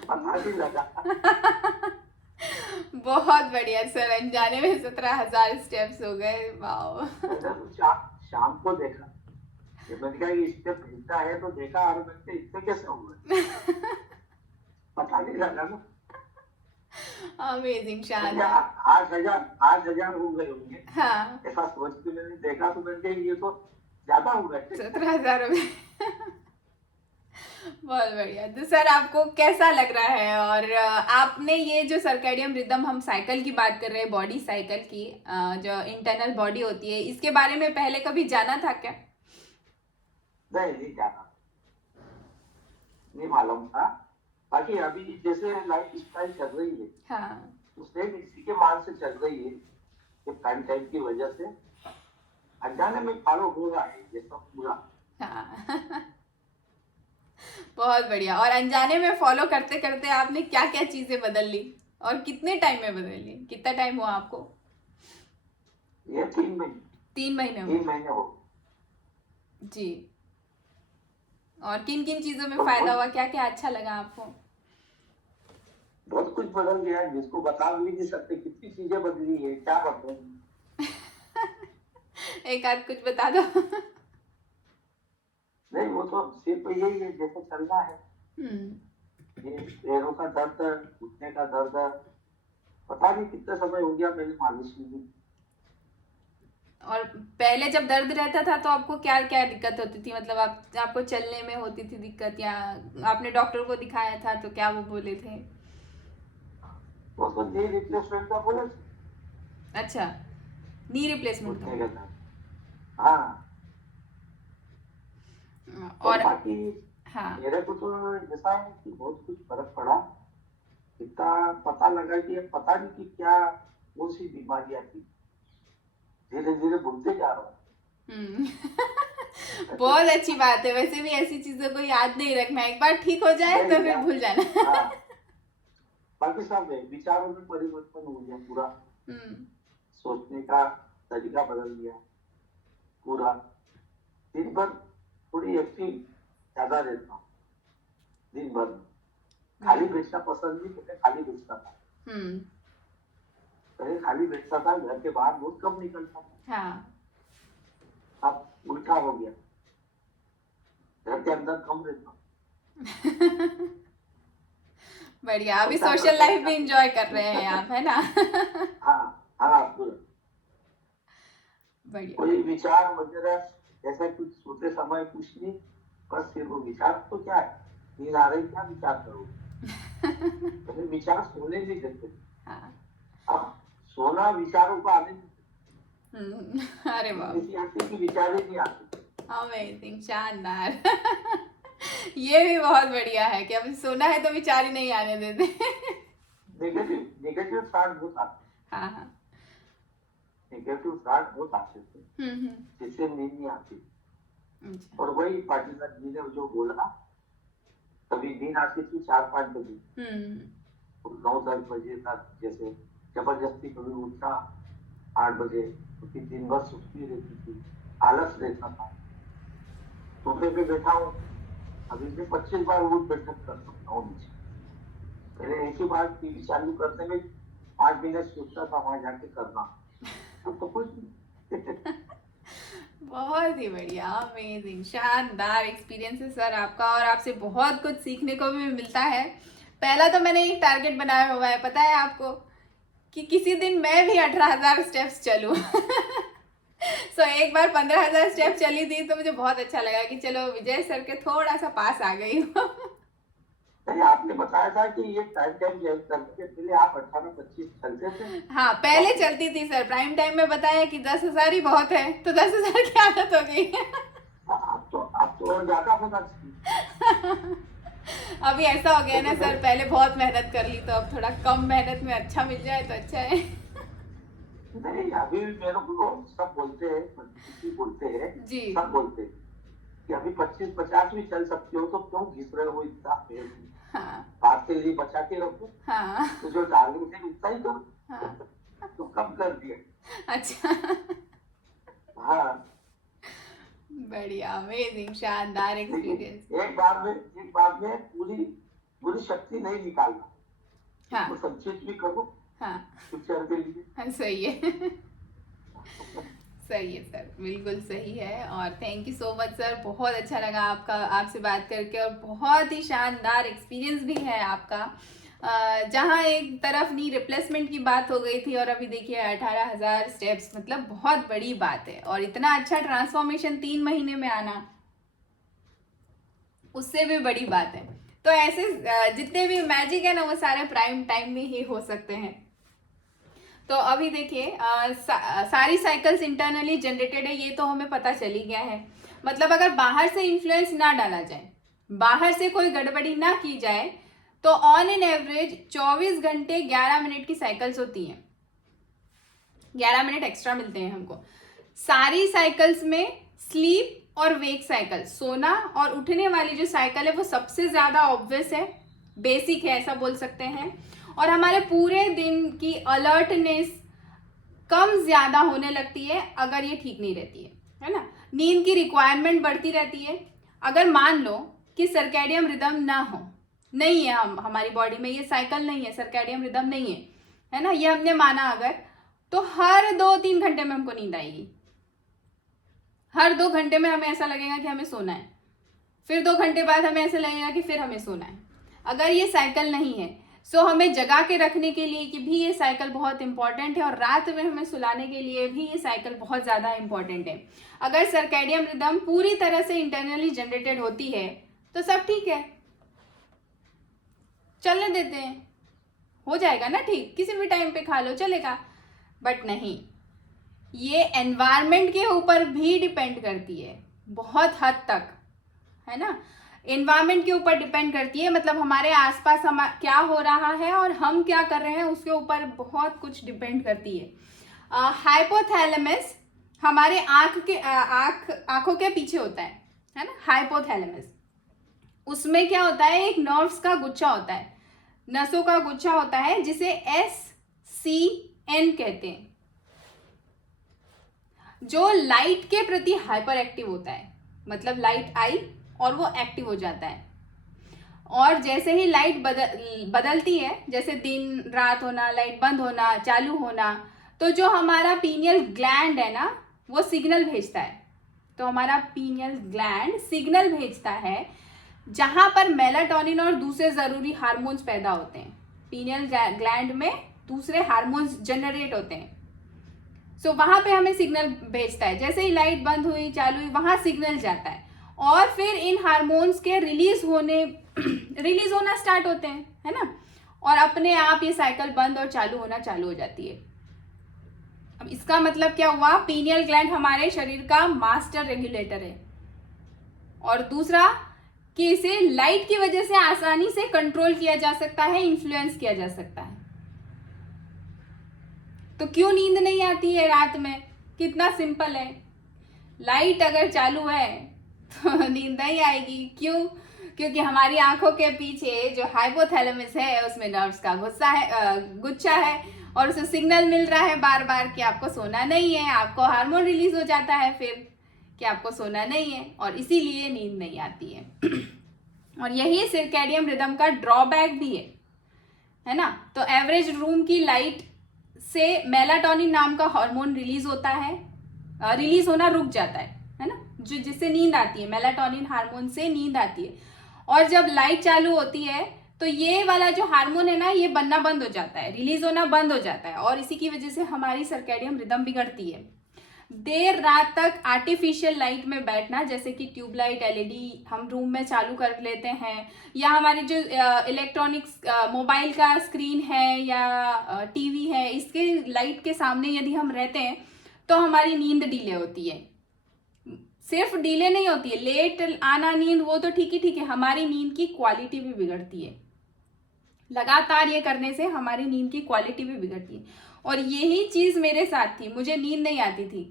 पता नहीं लगा। बहुत बढ़िया सर, अनजाने में 17,000 स्टेप्स हो गए, वाओ। मैंने तो शाम को देखा, जब मैंने कहा ये स्टेप मिलता है तो देखा, और मैंने इतने कैसे हो गए पता नहीं लगा ना। अमेजिंग, शान। 8,000 हो गए होंगे। हाँ, ऐसा सोच के मैंने देखा तो मैंने कहा ये तो ज्यादा हो गए। 17,000 हो गए। बहुत बढ़िया। तो सर आपको कैसा लग रहा है? और आपने ये जो सर्कैडियम रिदम, हम साइकिल की बात कर रहे हैं, बॉडी साइकिल की, जो इंटरनल बॉडी होती है, इसके बारे में पहले कभी जाना था क्या? नहीं जाना, नहीं मालूम था। बाकी अभी जैसे लाइफ स्टाइल चल रही है, हाँ, उससे इसी के मान से चल रही है कि टाइम टाइम की वजह से अनजाने में फॉलो हो रहा है ये सब पूरा। हाँ। बहुत बढ़िया। और अनजाने में फॉलो करते करते आपने क्या क्या चीजें बदल ली, और कितने टाइम में बदल ली? कितना टाइम हुआ आपको? ये 3 महीने। 3 महीने हुए? 3 महीने हो जी। और किन किन चीजों में फायदा हुआ, क्या क्या अच्छा लगा आपको? बहुत कुछ बदल गया है, जिसको बता भी नहीं सकते कितनी चीजें बदली है, क्या बताऊं। एक आध कुछ बता दो। नहीं वो तो सिर्फ यही है जैसे चलना है, ये पैरों का दर्द, घुटने का दर्द, पता नहीं कितने समय हो गया मैंने मालिश की। और पहले जब दर्द रहता था तो आपको क्या क्या दिक्कत होती थी? मतलब आपको चलने में होती थी दिक्कत, या आपने डॉक्टर को दिखाया था तो क्या वो बोले थे? वो तो नी रिप्लेसमेंट का बोले। अच्छा, नी रिप्लेसमेंट घुटने का। का दर्द, हाँ। और बाकी हाँ, मेरे को तो ऐसा है कि बहुत कुछ फर्क पड़ा, इतना पता लगा कि ये पता नहीं कि क्या कौन सी बीमारियां थी, धीरे धीरे भूलते जा रहा हूँ। बहुत अच्छी बात है। वैसे भी ऐसी चीजों को याद नहीं रखना, एक बार ठीक हो जाए तो फिर भूल जाना। हाँ। बाकी सब है, विचारों में परिवर्तन हो गया पूरा, सोचने का तरीका बदल गया पूरा। दिन भर थोड़ी एक्टिव ज्यादा रहता हूँ, दिन भर में। खाली बैठना पसंद नहीं, पहले खाली बैठता था, पहले खाली बैठता था, घर के बाहर बहुत कम निकलता था। हाँ अब उल्टा हो गया, घर के अंदर कम रहता हूँ। बढ़िया, अभी सोशल लाइफ भी इंजॉय कर रहे हैं आप, है ना? हाँ हाँ, पूरा बढ़िया। कोई विचार वगैरह ऐसा कुछ सोते समय कुछ नहीं, बस सिर्फ वो विचार तो क्या है, नींद आ रही, क्या विचार करोगे? पहले विचार सोने नहीं देते, हाँ। अब सोना विचारों को आने नहीं देते। अरे वाह, ऐसी आती कि विचार ही नहीं आते। अमेजिंग, शानदार। ये भी बहुत बढ़िया है कि अभी सोना है तो विचार ही नहीं आने देते। नेगेटिव थॉट बहुत आते, हाँ हाँ। नेगेटिव थॉट बहुत आते थे, जिससे नींद नहीं आती। अच्छा। और वही पार्टनर जी ने जो बोला, कभी नींद आती थी 4-5 बजे, 9-10 बजे तक, जैसे जबरदस्ती कभी उठा 8 बजे, तो फिर दिन भर सुस्ती रहती थी, आलस रहता था। सोफे पे बैठा हूँ, अभी से 25 बार उठ बैठक कर सकता हूँ नीचे। पहले एक ही बार टीवी चालू करने में 5 मिनट सोचता था वहां जाके करना, अब तो कुछ नहीं। बहुत ही बढ़िया, अमेजिंग, शानदार एक्सपीरियंस है सर आपका, और आपसे बहुत कुछ सीखने को भी मिलता है। पहला तो मैंने एक टारगेट बनाया हुआ है, पता है आपको, कि किसी दिन मैं भी 18,000 स्टेप्स चलूं। सो एक बार 15,000 स्टेप चली थी तो मुझे बहुत अच्छा लगा कि चलो विजय सर के थोड़ा सा पास आ गई हूँ। नहीं, आपने बताया था कि ये टाइम ज्वाइन करने के पहले आप 18-25 चलते थे। हाँ, पहले चलती थी सर, प्राइम टाइम में बताया कि 10,000 ही बहुत है, तो 10,000 की आदत हो गई। आप तो और ज्यादा होना चाहिए। अभी ऐसा हो गया ना सर, पहले बहुत मेहनत कर ली तो अब थोड़ा कम मेहनत में अच्छा मिल जाए तो अच्छा है। नहीं, अभी मेरे को सब बोलते हैं, बोलते हैं जी। सब बोलते हैं कि अभी 25-50 भी चल सकते हो, तो क्यों घिस रहे हो इतना पेड़? हाँ बात के लिए बचा के रखो, हाँ तो जो टारगेट है उतना ही करो। हाँ। तो कम कर दिया। अच्छा, हाँ, बढ़िया, अमेजिंग, शानदार एक्सपीरियंस। एक बार में पूरी शक्ति नहीं निकालना, हाँ तो संचित भी करो हाँ फ्यूचर के लिए। हाँ, सही है। सही है सर, बिल्कुल सही है। और thank you so much sir, बहुत अच्छा लगा आपसे बात करके, और बहुत ही शानदार एक्सपीरियंस भी है आपका। जहाँ एक तरफ नी रिप्लेसमेंट की बात हो गई थी, और अभी देखिए 18,000 स्टेप्स, मतलब बहुत बड़ी बात है। और इतना अच्छा ट्रांसफॉर्मेशन 3 महीने में आना, उससे भी बड़ी बात है। तो ऐसे जितने भी मैजिक है ना, वो सारे प्राइम टाइम में ही हो सकते हैं। तो अभी देखिए सारी साइकिल्स इंटरनली जनरेटेड है, ये तो हमें पता चल ही गया है। मतलब अगर बाहर से इन्फ्लुएंस ना डाला जाए, बाहर से कोई गड़बड़ी ना की जाए, तो ऑन एन एवरेज 24 घंटे 11 मिनट की साइकिल्स होती हैं। 11 मिनट एक्स्ट्रा मिलते हैं हमको। सारी साइकिल्स में स्लीप और वेक साइकिल, सोना और उठने वाली जो साइकिल है, वो सबसे ज्यादा ऑब्वियस है, बेसिक है, ऐसा बोल सकते हैं। और हमारे पूरे दिन की अलर्टनेस कम ज्यादा होने लगती है अगर ये ठीक नहीं रहती है ना। नींद की रिक्वायरमेंट बढ़ती रहती है। अगर मान लो कि सर्कैडियम रिदम ना हो, नहीं है हमारी बॉडी में ये साइकिल नहीं है, सर्कैडियम रिदम नहीं है ना, ये हमने माना अगर, तो हर 2-3 घंटे में हमको नींद आएगी। हर 2 घंटे में हमें ऐसा लगेगा कि हमें सोना है, फिर 2 घंटे बाद हमें ऐसा लगेगा कि फिर हमें सोना है। अगर ये साइकिल नहीं है, सो हमें जगा के रखने के लिए कि भी ये साइकिल बहुत इंपॉर्टेंट है, और रात में हमें सुलाने के लिए भी ये साइकिल बहुत ज़्यादा इंपॉर्टेंट है। अगर सर्कैडियम रिदम पूरी तरह से इंटरनली जनरेटेड होती है तो सब ठीक है, चलने देते हैं, हो जाएगा ना ठीक, किसी भी टाइम पे खा लो चलेगा। बट नहीं, ये एनवायरनमेंट के ऊपर भी डिपेंड करती है बहुत हद तक, है ना। एनवायरनमेंट के ऊपर डिपेंड करती है, मतलब हमारे आसपास क्या हो रहा है और हम क्या कर रहे हैं, उसके ऊपर बहुत कुछ डिपेंड करती है। हाइपोथैलेमस हमारे आंखों के पीछे होता है ना, हाइपोथैलेमस। उसमें क्या होता है, एक नर्व्स का गुच्छा होता है, नसों का गुच्छा होता है, जिसे SCN कहते हैं, जो लाइट के प्रति हाइपर एक्टिव होता है। मतलब लाइट आई और वो एक्टिव हो जाता है। और जैसे ही लाइट बदलती है, जैसे दिन रात होना, लाइट बंद होना, चालू होना, तो जो हमारा पीनियल ग्लैंड है ना, वो सिग्नल भेजता है। तो हमारा पीनियल ग्लैंड सिग्नल भेजता है जहां पर मेलाटोनिन और दूसरे जरूरी हार्मोन्स पैदा होते हैं। पीनियल ग्लैंड में दूसरे हार्मोन्स जनरेट होते हैं। सो वहां पे हमें सिग्नल भेजता है। जैसे ही लाइट बंद हुई, चालू हुई, वहां सिग्नल जाता है और फिर इन हार्मोन्स के रिलीज होना स्टार्ट होते हैं, है ना, और अपने आप ये साइकिल बंद और चालू होना चालू हो जाती है। अब इसका मतलब क्या हुआ? पीनियल ग्लैंड हमारे शरीर का मास्टर रेगुलेटर है। और दूसरा कि इसे लाइट की वजह से आसानी से कंट्रोल किया जा सकता है, इन्फ्लुएंस किया जा सकता है। तो क्यों नींद नहीं आती है रात में? कितना सिंपल है। लाइट अगर चालू है तो नींद नहीं आएगी। क्यों? क्योंकि हमारी आंखों के पीछे जो हाइपोथैलेमस है उसमें नर्व्स का गुच्छा है और उसे सिग्नल मिल रहा है बार बार कि आपको सोना नहीं है। आपको हार्मोन रिलीज हो जाता है फिर कि आपको सोना नहीं है और इसीलिए नींद नहीं आती है। और यही सर्कैडियन रिदम का ड्रॉबैक भी है ना। तो एवरेज रूम की लाइट से मेलाटोनिन नाम का हार्मोन रिलीज होता है, रिलीज होना रुक जाता है ना, जो जिससे नींद आती है। मेलाटोनिन हार्मोन से नींद आती है। और जब लाइट चालू होती है तो ये वाला जो हार्मोन है ना, ये बनना बंद हो जाता है, रिलीज होना बंद हो जाता है और इसी की वजह से हमारी सर्कैडियन रिदम बिगड़ती है। देर रात तक आर्टिफिशियल लाइट में बैठना, जैसे कि ट्यूबलाइट, एलईडी हम रूम में चालू कर लेते हैं, या हमारी जो इलेक्ट्रॉनिक्स मोबाइल का स्क्रीन है या टीवी है, इसके लाइट के सामने यदि हम रहते हैं तो हमारी नींद डिले होती है। सिर्फ डिले नहीं होती है, लेट आना नींद वो तो ठीक है, हमारी नींद की क्वालिटी भी बिगड़ती है। लगातार ये करने से हमारी नींद की क्वालिटी भी बिगड़ती है। और यही चीज मेरे साथ थी। मुझे नींद नहीं आती थी।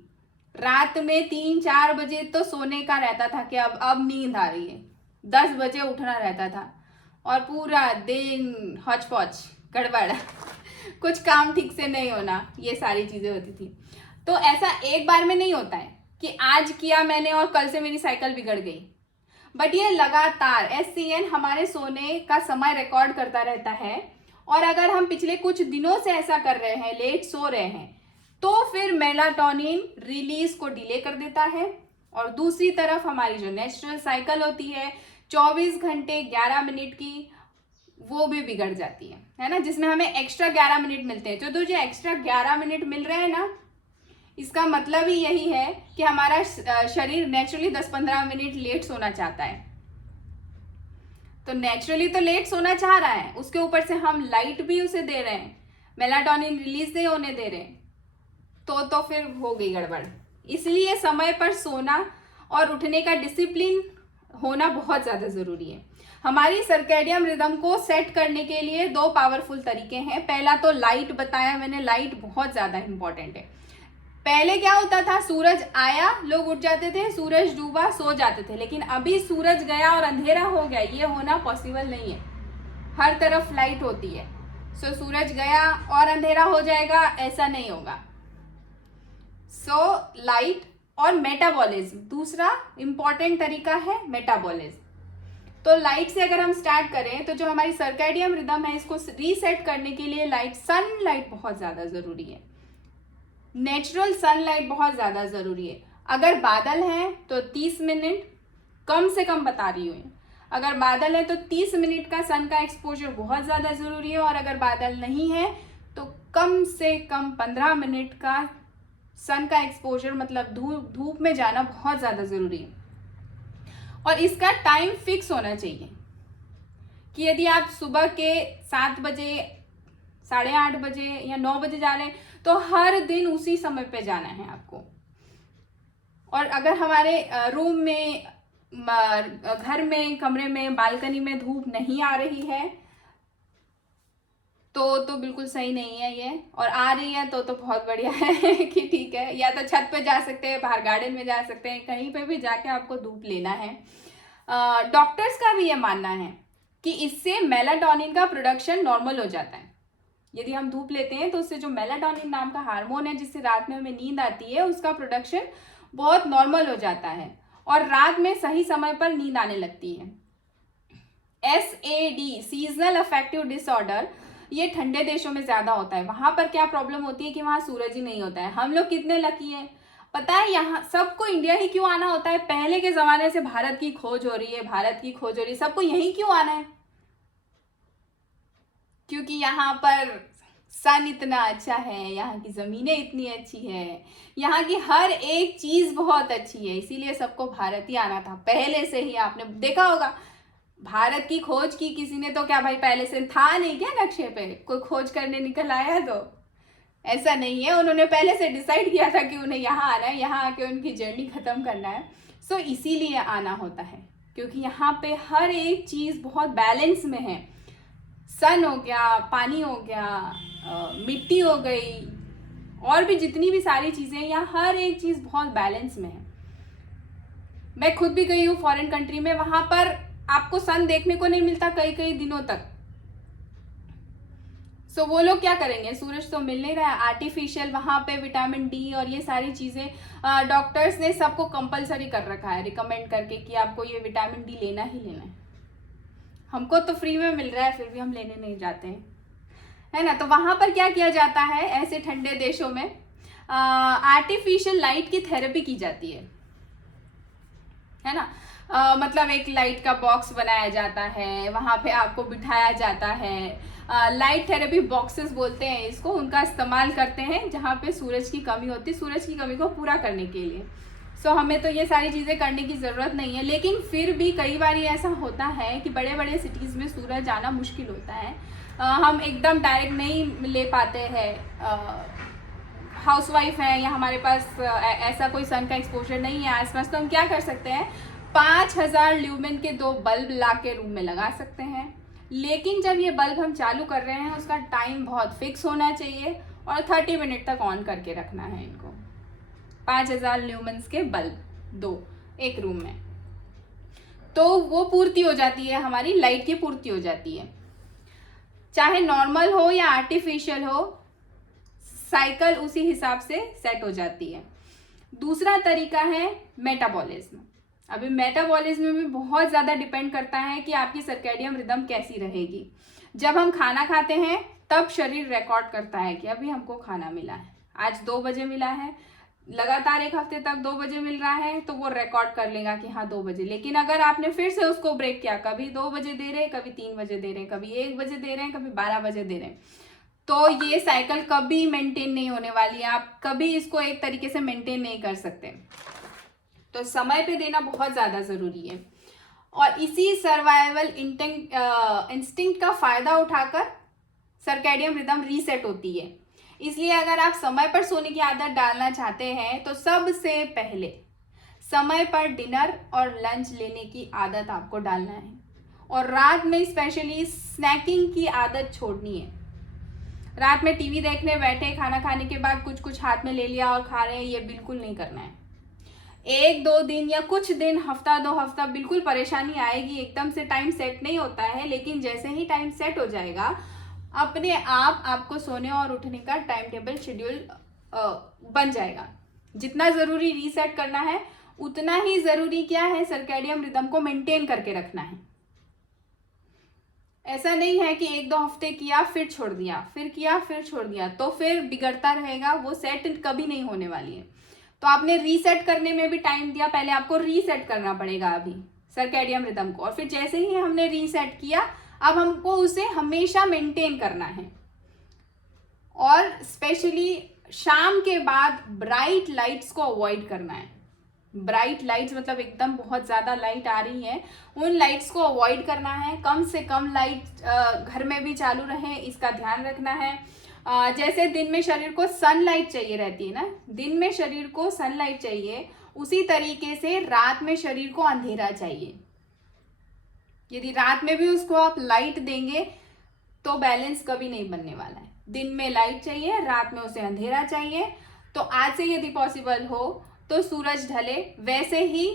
रात में 3-4 बजे तो सोने का रहता था कि अब नींद आ रही है, 10 बजे उठना रहता था और पूरा दिन हौच पौच गड़बड़ कुछ काम ठीक से नहीं होना, ये सारी चीजें होती थी। तो ऐसा एक बार में नहीं होता है कि आज किया मैंने और कल से मेरी साइकिल बिगड़ गई, बट ये लगातार SCN हमारे सोने का समय रिकॉर्ड करता रहता है। और अगर हम पिछले कुछ दिनों से ऐसा कर रहे हैं, लेट सो रहे हैं, तो फिर मेलाटोनिन रिलीज को डिले कर देता है। और दूसरी तरफ हमारी जो नेचुरल साइकिल होती है 24 घंटे 11 मिनट की, वो भी बिगड़ जाती है ना, जिसमें हमें एक्स्ट्रा 11 मिनट मिलते हैं। तो जो एक्स्ट्रा 11 मिनट मिल रहे हैं ना, इसका मतलब ही यही है कि हमारा शरीर नेचुरली 10-15 मिनट लेट सोना चाहता है। तो नेचुरली तो लेट सोना चाह रहा है, उसके ऊपर से हम लाइट भी उसे दे रहे हैं, मेलाटोनिन रिलीज नहीं होने दे रहे, तो फिर हो गई गड़बड़। इसलिए समय पर सोना और उठने का डिसिप्लिन होना बहुत ज्यादा जरूरी है। हमारी सर्कैडियन रिदम को सेट करने के लिए 2 पावरफुल तरीके हैं। पहला तो लाइट बताया मैंने, लाइट बहुत ज्यादा इंपॉर्टेंट है। पहले क्या होता था, सूरज आया लोग उठ जाते थे, सूरज डूबा सो जाते थे, लेकिन अभी सूरज गया और अंधेरा हो गया, ये होना पॉसिबल नहीं है। हर तरफ लाइट होती है। सो सूरज गया और अंधेरा हो जाएगा, ऐसा नहीं होगा। सो लाइट और मेटाबॉलिज्म दूसरा इंपॉर्टेंट तरीका है, मेटाबॉलिज्म। तो लाइट से अगर हम स्टार्ट करें तो जो हमारी सर्कैडियन रिदम है, इसको रीसेट करने के लिए लाइट, सनलाइट बहुत ज्यादा जरूरी है। नेचुरल सनलाइट बहुत ज्यादा जरूरी है। अगर बादल है तो 30 मिनट कम से कम बता रही हूँ, अगर बादल है तो 30 मिनट का सन का एक्सपोजर बहुत ज्यादा जरूरी है। और अगर बादल नहीं है तो कम से कम 15 मिनट का सन का एक्सपोजर, मतलब धूप में जाना बहुत ज्यादा जरूरी है। और इसका टाइम फिक्स होना चाहिए कि यदि आप सुबह के 7 बजे, 8:30 बजे या 9 बजे जा रहे हैं तो हर दिन उसी समय पे जाना है आपको। और अगर हमारे रूम में, घर में, कमरे में, बालकनी में धूप नहीं आ रही है तो बिल्कुल सही नहीं है ये, और आ रही है तो बहुत बढ़िया है कि ठीक है, या तो छत पे जा सकते हैं, बाहर गार्डन में जा सकते हैं, कहीं पे भी जाके आपको धूप लेना है। डॉक्टर्स का भी ये मानना है कि इससे मेलाटोनिन का प्रोडक्शन नॉर्मल हो जाता है। यदि हम धूप लेते हैं तो उससे जो मेलाटोनिन नाम का हार्मोन है, जिससे रात में हमें नींद आती है, उसका प्रोडक्शन बहुत नॉर्मल हो जाता है और रात में सही समय पर नींद आने लगती है। SAD सीजनल अफेक्टिव डिसऑर्डर, ये ठंडे देशों में ज्यादा होता है। वहां पर क्या प्रॉब्लम होती है कि वहां सूरज ही नहीं होता है। हम लोग कितने लकी हैं, पता है यहाँ सबको इंडिया ही क्यों आना होता है। पहले के जमाने से भारत की खोज हो रही है, भारत की खोज हो रही है, सबको यही क्यों आना है, क्योंकि यहाँ पर सन इतना अच्छा है, यहाँ की जमीनें इतनी अच्छी है, यहाँ की हर एक चीज बहुत अच्छी है, इसीलिए सबको भारत ही आना था पहले से ही। आपने देखा होगा भारत की खोज की किसी ने तो क्या भाई, पहले से था नहीं क्या नक्शे पे, कोई खोज करने निकल आया तो ऐसा नहीं है, उन्होंने पहले से डिसाइड किया था कि उन्हें यहाँ आना है, यहाँ आके उनकी जर्नी खत्म करना है। सो इसीलिए आना होता है, क्योंकि यहाँ पे हर एक चीज बहुत बैलेंस में है। सन हो गया, पानी हो गया, मिट्टी हो गई, और भी जितनी भी सारी चीजें, यहाँ हर एक चीज बहुत बैलेंस में है। मैं खुद भी गई हूँ फॉरेन कंट्री में, वहां पर आपको सन देखने को नहीं मिलता कई कई दिनों तक। सो वो लोग क्या करेंगे, सूरज तो मिल नहीं रहा है, आर्टिफिशियल वहां पे विटामिन डी और ये सारी चीजें डॉक्टर्स ने सबको कंपलसरी कर रखा है, रिकमेंड करके कि आपको ये विटामिन डी लेना ही लेना है। हमको तो फ्री में मिल रहा है, फिर भी हम लेने नहीं जाते हैं, है ना। तो वहां पर क्या किया जाता है, ऐसे ठंडे देशों में आर्टिफिशियल लाइट की थेरेपी की जाती है ना। मतलब एक लाइट का बॉक्स बनाया जाता है, वहां पे आपको बिठाया जाता है। लाइट थेरेपी बॉक्सेस बोलते हैं इसको, उनका इस्तेमाल करते हैं जहाँ पे सूरज की कमी होती है, सूरज की कमी को पूरा करने के लिए। सो हमें तो ये सारी चीज़ें करने की ज़रूरत नहीं है, लेकिन फिर भी कई बार ऐसा होता है कि बड़े बड़े सिटीज़ में सूरज आना मुश्किल होता है, हम एकदम डायरेक्ट नहीं ले पाते हैं, हाउसवाइफ हैं या हमारे पास ऐसा कोई सन का एक्सपोजर नहीं है आसपास, तो हम क्या कर सकते हैं, 5000 ल्यूमेन के 2 बल्ब ला के रूम में लगा सकते हैं। लेकिन जब ये बल्ब हम चालू कर रहे हैं उसका टाइम बहुत फिक्स होना चाहिए और 30 मिनट तक ऑन करके रखना है इनको। 5000 ल्यूमेंस के बल्ब 2 एक रूम में, तो वो पूर्ति हो जाती है, हमारी लाइट की पूर्ति हो जाती है। चाहे नॉर्मल हो या आर्टिफिशियल हो, साइकिल उसी हिसाब से सेट हो जाती है। दूसरा तरीका है मेटाबॉलिज्म। अभी मेटाबॉलिज्म में बहुत ज़्यादा डिपेंड करता है कि आपकी सर्कैडियन रिदम कैसी रहेगी। जब हम खाना खाते हैं तब शरीर रिकॉर्ड करता है कि अभी हमको खाना मिला है, आज 2 बजे मिला है, लगातार एक हफ्ते तक 2 बजे मिल रहा है, तो वो रिकॉर्ड कर लेगा कि हाँ 2 बजे। लेकिन अगर आपने फिर से उसको ब्रेक किया, कभी 2 बजे दे रहे, कभी 3 बजे दे रहे, कभी 1 बजे दे रहे हैं, कभी 12 बजे दे रहे हैं, तो ये साइकिल कभी मेंटेन नहीं होने वाली है। आप कभी इसको एक तरीके से मेंटेन नहीं कर सकते। तो समय पे देना बहुत ज़्यादा ज़रूरी है, और इसी सर्वाइवल इंस्टिंक्ट का फ़ायदा उठाकर सर्कैडियन रिदम रीसेट होती है। इसलिए अगर आप समय पर सोने की आदत डालना चाहते हैं तो सबसे पहले समय पर डिनर और लंच लेने की आदत आपको डालना है, और रात में स्पेशली स्नैकिंग की आदत छोड़नी है। रात में टीवी देखने बैठे, खाना खाने के बाद कुछ कुछ हाथ में ले लिया और खा रहे हैं, ये बिल्कुल नहीं करना है। 1-2 दिन या कुछ दिन, हफ्ता 2 हफ्ता बिल्कुल परेशानी आएगी, एकदम से टाइम सेट नहीं होता है, लेकिन जैसे ही टाइम सेट हो जाएगा अपने आप आपको सोने और उठने का टाइम टेबल शेड्यूल बन जाएगा। जितना ज़रूरी रीसेट करना है उतना ही ज़रूरी क्या है, सर्कैडियन रिदम को मेंटेन करके रखना है। ऐसा नहीं है कि 1-2 हफ्ते किया फिर छोड़ दिया, फिर किया फिर छोड़ दिया, तो फिर बिगड़ता रहेगा, वो सेट कभी नहीं होने वाली है। तो आपने रीसेट करने में भी टाइम दिया, पहले आपको रीसेट करना पड़ेगा अभी सर्कैडियन रिदम को, और फिर जैसे ही हमने रीसेट किया अब हमको उसे हमेशा मेंटेन करना है। और स्पेशली शाम के बाद ब्राइट लाइट्स को अवॉइड करना है। ब्राइट लाइट्स मतलब एकदम बहुत ज़्यादा लाइट आ रही है, उन लाइट्स को अवॉइड करना है। कम से कम लाइट घर में भी चालू रहे, इसका ध्यान रखना है। जैसे दिन में शरीर को सनलाइट चाहिए रहती है ना, दिन में शरीर को सनलाइट चाहिए, उसी तरीके से रात में शरीर को अंधेरा चाहिए। यदि रात में भी उसको आप लाइट देंगे तो बैलेंस कभी नहीं बनने वाला है। दिन में लाइट चाहिए, रात में उसे अंधेरा चाहिए। तो आज से यदि पॉसिबल हो तो सूरज ढले वैसे ही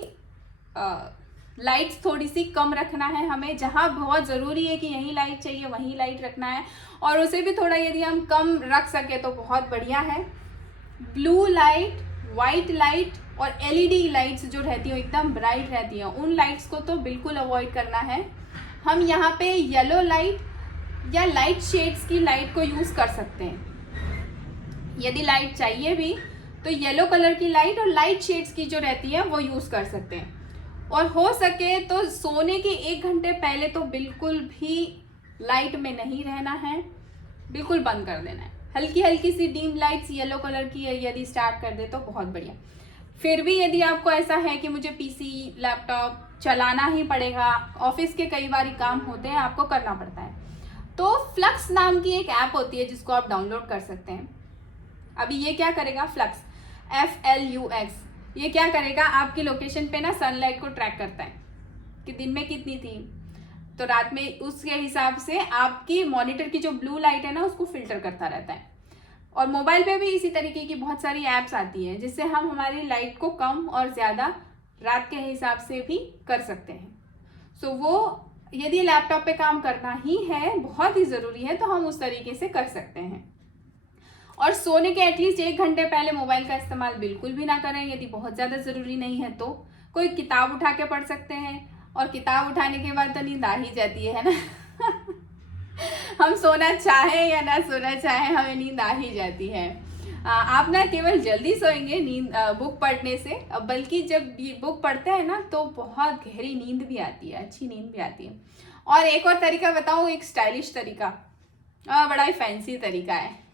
लाइट्स थोड़ी सी कम रखना है हमें। जहाँ बहुत ज़रूरी है कि यही लाइट चाहिए वहीं लाइट रखना है, और उसे भी थोड़ा यदि हम कम रख सके तो बहुत बढ़िया है। ब्लू लाइट, वाइट लाइट और LED लाइट्स जो रहती हैं एकदम ब्राइट रहती हैं, उन लाइट्स को तो बिल्कुल अवॉइड करना है। हम यहाँ पे येलो लाइट या लाइट शेड्स की लाइट को यूज़ कर सकते हैं। यदि लाइट चाहिए भी तो येलो कलर की लाइट और लाइट शेड्स की जो रहती है वो यूज़ कर सकते हैं। और हो सके तो सोने के 1 घंटे पहले तो बिल्कुल भी लाइट में नहीं रहना है, बिल्कुल बंद कर देना है। हल्की हल्की सी डीम लाइट्स येलो कलर की यदि स्टार्ट कर दे तो बहुत बढ़िया। फिर भी यदि आपको ऐसा है कि मुझे पीसी लैपटॉप चलाना ही पड़ेगा, ऑफिस के कई बार काम होते हैं, आपको करना पड़ता है, तो फ्लक्स नाम की एक ऐप होती है जिसको आप डाउनलोड कर सकते हैं। अभी ये क्या करेगा, फ्लक्स FLUX, ये क्या करेगा, आपकी लोकेशन पे ना सनलाइट को ट्रैक करता है कि दिन में कितनी थी, तो रात में उसके हिसाब से आपकी मॉनिटर की जो ब्लू लाइट है ना उसको फिल्टर करता रहता है। और मोबाइल पे भी इसी तरीके की बहुत सारी ऐप्स आती हैं जिससे हम हमारी लाइट को कम और ज़्यादा रात के हिसाब से भी कर सकते हैं। सो वो यदि लैपटॉप पे काम करना ही है, बहुत ही ज़रूरी है, तो हम उस तरीके से कर सकते हैं। और सोने के एटलीस्ट 1 घंटे पहले मोबाइल का इस्तेमाल बिल्कुल भी ना करें। यदि बहुत ज़्यादा ज़रूरी नहीं है तो कोई किताब उठा के पढ़ सकते हैं, और किताब उठाने के बाद तो नींद आ ही जाती है ना हम सोना चाहें या ना सोना चाहें, हमें नींद आ ही जाती है। आप ना केवल जल्दी सोएंगे नींद बुक पढ़ने से, बल्कि जब ये बुक पढ़ते हैं ना तो बहुत गहरी नींद भी आती है, अच्छी नींद भी आती है। और एक और तरीका बताऊँ, एक स्टाइलिश तरीका, बड़ा ही फैंसी तरीका है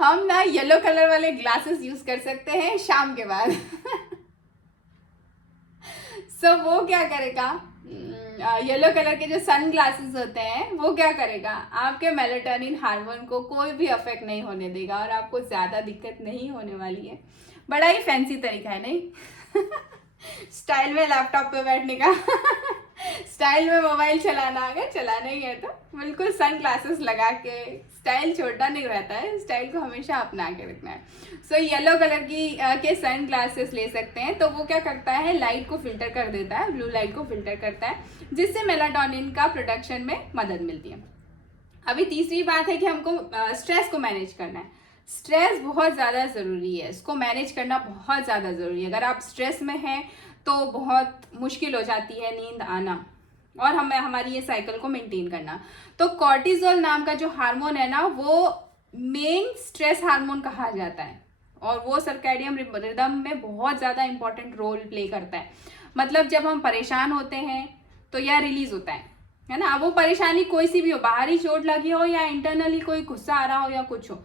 हम ना येलो कलर वाले ग्लासेस यूज कर सकते हैं शाम के बाद सो वो क्या करेगा, येलो कलर के जो सन ग्लासेस होते हैं वो क्या करेगा, आपके मेलाटोनिन हार्मोन को कोई भी अफेक्ट नहीं होने देगा और आपको ज़्यादा दिक्कत नहीं होने वाली है। बड़ा ही फैंसी तरीका है नहीं स्टाइल में लैपटॉप पे बैठने का स्टाइल में मोबाइल चलाना, अगर चलाना ही है तो बिल्कुल सन ग्लासेस लगा के, स्टाइल छोड़ना नहीं रहता है, स्टाइल को हमेशा अपना के रखना है। सो येलो कलर की के सन ग्लासेस ले सकते हैं, तो वो क्या करता है, लाइट को फिल्टर कर देता है, ब्लू लाइट को फिल्टर करता है, जिससे मेलाटोनिन का प्रोडक्शन में मदद मिलती है। अभी तीसरी बात है कि हमको स्ट्रेस को मैनेज करना है। स्ट्रेस बहुत ज़्यादा ज़रूरी है, इसको मैनेज करना बहुत ज़्यादा ज़रूरी है। अगर आप स्ट्रेस में हैं तो बहुत मुश्किल हो जाती है नींद आना और हमें हमारी ये साइकिल को मेंटेन करना। तो कॉर्टिसोल नाम का जो हार्मोन है ना, वो मेन स्ट्रेस हार्मोन कहा जाता है और वो सर्कैडियन रिदम में बहुत ज़्यादा इंपॉर्टेंट रोल प्ले करता है। मतलब जब हम परेशान होते हैं तो यह रिलीज होता है ना। वो परेशानी कोई सी भी हो, बाहरी चोट लगी हो या इंटरनली कोई गुस्सा आ रहा हो या कुछ हो,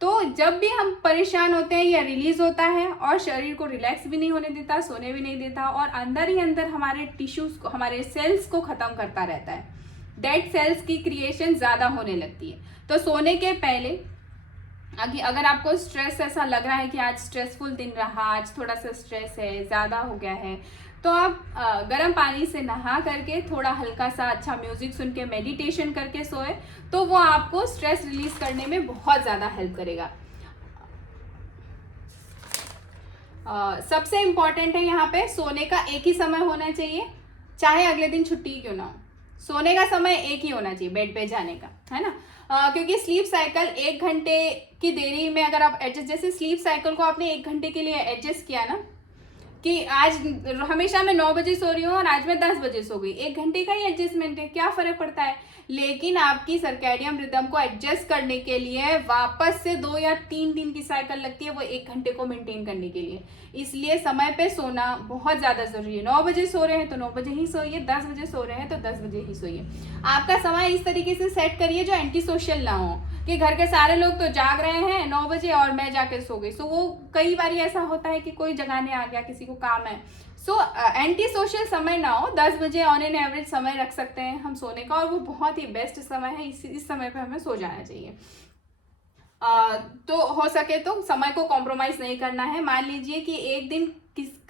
तो जब भी हम परेशान होते हैं यह रिलीज होता है और शरीर को रिलैक्स भी नहीं होने देता, सोने भी नहीं देता और अंदर ही अंदर हमारे टिश्यूज को, हमारे सेल्स को ख़त्म करता रहता है। डेड सेल्स की क्रिएशन ज़्यादा होने लगती है। तो सोने के पहले अगर आपको स्ट्रेस ऐसा लग रहा है कि आज स्ट्रेसफुल दिन रहा, आज थोड़ा सा स्ट्रेस है, ज़्यादा हो गया है, तो आप गर्म पानी से नहा करके थोड़ा हल्का सा अच्छा म्यूजिक सुन के मेडिटेशन करके सोए, तो वो आपको स्ट्रेस रिलीज करने में बहुत ज़्यादा हेल्प करेगा। सबसे इम्पॉर्टेंट है यहाँ पे, सोने का एक ही समय होना चाहिए, चाहे अगले दिन छुट्टी क्यों ना हो, सोने का समय एक ही होना चाहिए बेड पे जाने का, है ना। क्योंकि स्लीप साइकिल 1 घंटे की देरी में अगर आप एडजस्ट, जैसे स्लीप साइकिल को आपने 1 घंटे के लिए एडजस्ट किया ना, कि आज हमेशा मैं 9 बजे सो रही हूँ और आज मैं 10 बजे सो गई, 1 घंटे का ही एडजस्टमेंट है, क्या फ़र्क पड़ता है। लेकिन आपकी सर्कैडियन रिदम को एडजस्ट करने के लिए वापस से 2 या 3 दिन की साइकिल लगती है, वो 1 घंटे को मेंटेन करने के लिए। इसलिए समय पे सोना बहुत ज़्यादा ज़रूरी है। 9 बजे सो रहे हैं तो 9 बजे ही सोइए, 10 बजे सो रहे हैं तो 10 बजे ही सोइए। आपका समय इस तरीके से सेट करिए जो एंटी सोशल ना हो, कि घर के सारे लोग तो जाग रहे हैं 9 बजे और मैं जाके सो गई। सो वो कई बार ऐसा होता है कि कोई जगाने आ गया, किसी को काम है। सो एंटी सोशल समय ना हो, 10 बजे ऑन एन एवरेज समय रख सकते हैं हम सोने का, और वो बहुत ही बेस्ट समय है। इस समय पे हमें सो जाना चाहिए। तो हो सके तो समय को कॉम्प्रोमाइज़ नहीं करना है। मान लीजिए कि एक दिन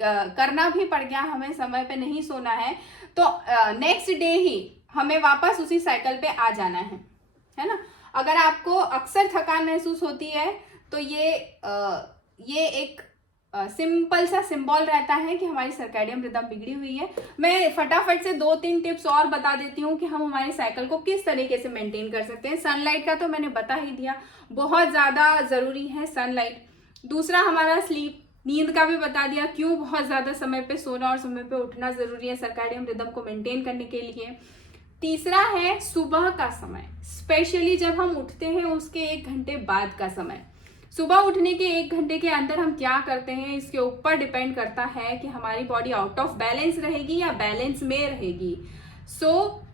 करना भी पड़ गया, हमें समय पे नहीं सोना है, तो नेक्स्ट डे ही हमें वापस उसी साइकिल पे आ जाना है ना। अगर आपको अक्सर थकान महसूस होती है तो ये एक सिंपल सा सिंबल रहता है कि हमारी सर्कैडियन रिदम बिगड़ी हुई है। मैं फटाफट से 2-3 टिप्स और बता देती हूँ कि हम हमारी साइकिल को किस तरीके से मेंटेन कर सकते हैं। सनलाइट का तो मैंने बता ही दिया, बहुत ज़्यादा ज़रूरी है सनलाइट। दूसरा हमारा स्लीप, नींद का भी बता दिया, क्यों बहुत ज़्यादा समय पे सोना और समय पे उठना ज़रूरी है सर्कैडियन रिदम को मेंटेन करने के लिए। तीसरा है सुबह का समय, स्पेशली जब हम उठते हैं उसके 1 घंटे बाद का समय। सुबह उठने के 1 घंटे के अंदर हम क्या करते हैं इसके ऊपर डिपेंड करता है कि हमारी बॉडी आउट ऑफ बैलेंस रहेगी या बैलेंस में रहेगी।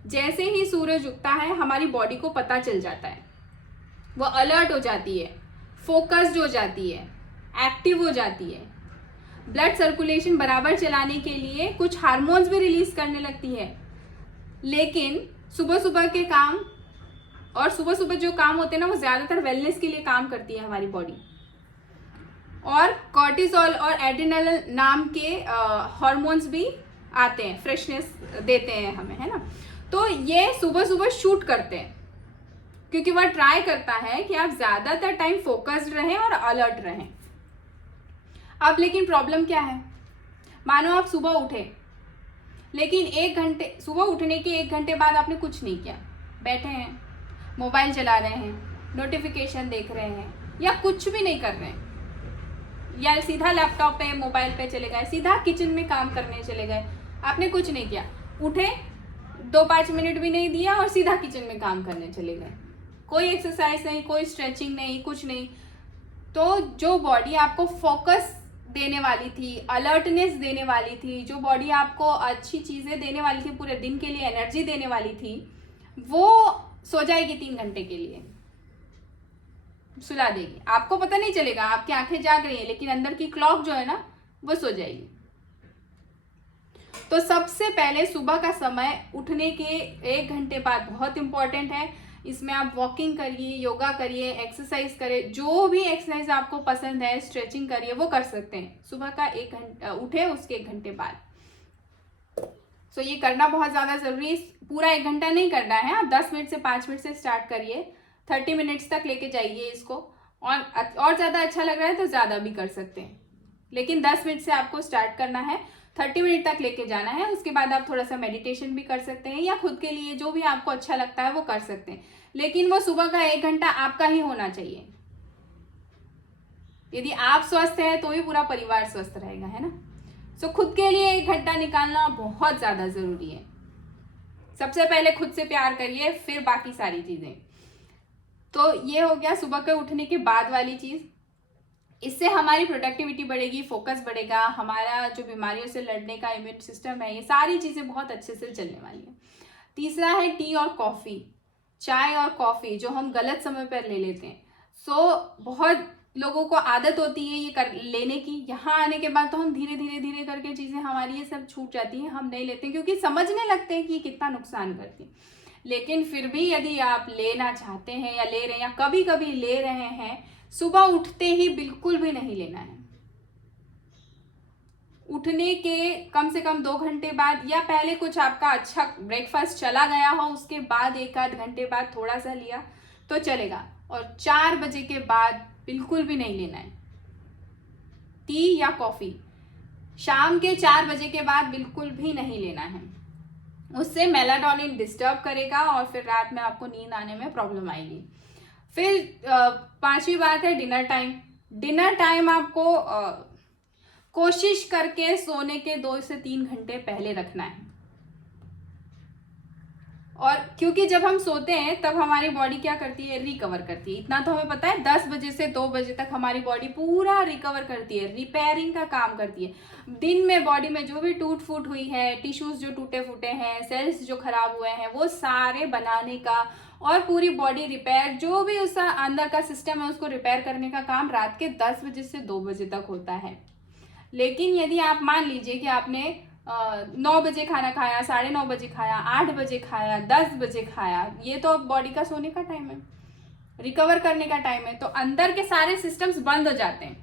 जैसे ही सूरज उगता है हमारी बॉडी को पता चल जाता है, वो अलर्ट हो जाती है, फोकस्ड हो जाती है, एक्टिव हो जाती है, ब्लड सर्कुलेशन बराबर चलाने के लिए कुछ हार्मोन्स भी रिलीज करने लगती है। लेकिन सुबह सुबह के काम और सुबह सुबह जो काम होते हैं ना वो ज़्यादातर वेलनेस के लिए काम करती है हमारी बॉडी, और कॉर्टिसोल और एड्रेनलिन नाम के हार्मोन्स भी आते हैं, फ्रेशनेस देते हैं हमें, है ना। तो ये सुबह सुबह शूट करते हैं क्योंकि वह ट्राई करता है कि आप ज़्यादातर टाइम फोकस्ड रहें और अलर्ट रहें। अब लेकिन प्रॉब्लम क्या है, मानो आप सुबह उठे लेकिन 1 घंटे, सुबह उठने के 1 घंटे बाद आपने कुछ नहीं किया, बैठे हैं, मोबाइल चला रहे हैं, नोटिफिकेशन देख रहे हैं, या कुछ भी नहीं कर रहे हैं, या सीधा लैपटॉप पे मोबाइल पे चले गए, सीधा किचन में काम करने चले गए, आपने कुछ नहीं किया, उठे 2-5 मिनट भी नहीं दिया और सीधा किचन में काम करने चले गए, कोई एक्सरसाइज नहीं, कोई स्ट्रेचिंग नहीं, कुछ नहीं। तो जो बॉडी आपको फोकस देने वाली थी, अलर्टनेस देने वाली थी, जो बॉडी आपको अच्छी चीज़ें देने वाली थी, पूरे दिन के लिए एनर्जी देने वाली थी, वो सो जाएगी 3 घंटे के लिए, सुला देगी। आपको पता नहीं चलेगा, आपकी आंखें जाग रही हैं लेकिन अंदर की क्लॉक जो है ना वो सो जाएगी। तो सबसे पहले सुबह का समय उठने के 1 घंटे बाद बहुत इंपॉर्टेंट है। इसमें आप वॉकिंग करिए, योगा करिए, एक्सरसाइज करिए, जो भी एक्सरसाइज आपको पसंद है, स्ट्रेचिंग करिए, वो कर सकते हैं सुबह का 1 घंटा उठे उसके 1 घंटे बाद। सो ये करना बहुत ज़्यादा ज़रूरी है, पूरा 1 घंटा नहीं करना है, आप 10 मिनट से 5 मिनट से स्टार्ट करिए, 30 मिनट्स तक लेके जाइए इसको, और ज़्यादा अच्छा लग रहा है तो ज़्यादा भी कर सकते हैं, लेकिन 10 मिनट से आपको स्टार्ट करना है, 30 मिनट तक लेके जाना है। उसके बाद आप थोड़ा सा मेडिटेशन भी कर सकते हैं या खुद के लिए जो भी आपको अच्छा लगता है वो कर सकते हैं, लेकिन वो सुबह का 1 घंटा आपका ही होना चाहिए। यदि आप स्वस्थ हैं तो ही पूरा परिवार स्वस्थ रहेगा, है ना। सो खुद के लिए 1 घंटा निकालना बहुत ज़्यादा ज़रूरी है। सबसे पहले खुद से प्यार करिए, फिर बाकी सारी चीज़ें। तो ये हो गया सुबह के उठने के बाद वाली चीज़। इससे हमारी प्रोडक्टिविटी बढ़ेगी, फोकस बढ़ेगा, हमारा जो बीमारियों से लड़ने का इम्यून सिस्टम है, ये सारी चीज़ें बहुत अच्छे से चलने वाली हैं। तीसरा है टी और कॉफ़ी, चाय और कॉफ़ी जो हम गलत समय पर ले लेते हैं। बहुत लोगों को आदत होती है ये कर लेने की, यहाँ आने के बाद तो हम धीरे धीरे करके चीज़ें हमारी ये सब छूट जाती हैं, हम नहीं लेते हैं क्योंकि समझने लगते हैं कि ये कितना नुकसान करती है। लेकिन फिर भी यदि आप लेना चाहते हैं या ले रहे हैं या कभी कभी ले रहे हैं, सुबह उठते ही बिल्कुल भी नहीं लेना है। उठने के कम से कम 2 घंटे बाद या पहले कुछ आपका अच्छा ब्रेकफास्ट चला गया हो, उसके बाद 1-8 घंटे बाद थोड़ा सा लिया तो चलेगा, और 4 बजे के बाद बिल्कुल भी नहीं लेना है टी या कॉफ़ी। शाम के 4 बजे के बाद बिल्कुल भी नहीं लेना है, उससे मेलाटोनिन डिस्टर्ब करेगा और फिर रात में आपको नींद आने में प्रॉब्लम आएगी। फिर 5वीं बात है डिनर टाइम। डिनर टाइम आपको कोशिश करके सोने के 2 से 3 घंटे पहले रखना है, और क्योंकि जब हम सोते हैं तब हमारी बॉडी क्या करती है, रिकवर करती है। इतना तो हमें पता है, 10 बजे से 2 बजे तक हमारी बॉडी पूरा रिकवर करती है, रिपेयरिंग का काम करती है। दिन में बॉडी में जो भी टूट फूट हुई है, टिश्यूज जो टूटे फूटे हैं, सेल्स जो खराब हुए हैं, वो सारे बनाने का और पूरी बॉडी रिपेयर, जो भी उस अंदर का सिस्टम है उसको रिपेयर करने का काम रात के 10 बजे से 2 बजे तक होता है। लेकिन यदि आप मान लीजिए कि आपने 9 बजे खाना खाया, 9:30 बजे खाया, 8 बजे खाया, 10 बजे खाया, ये तो बॉडी का सोने का टाइम है, रिकवर करने का टाइम है, तो अंदर के सारे सिस्टम्स बंद हो जाते हैं,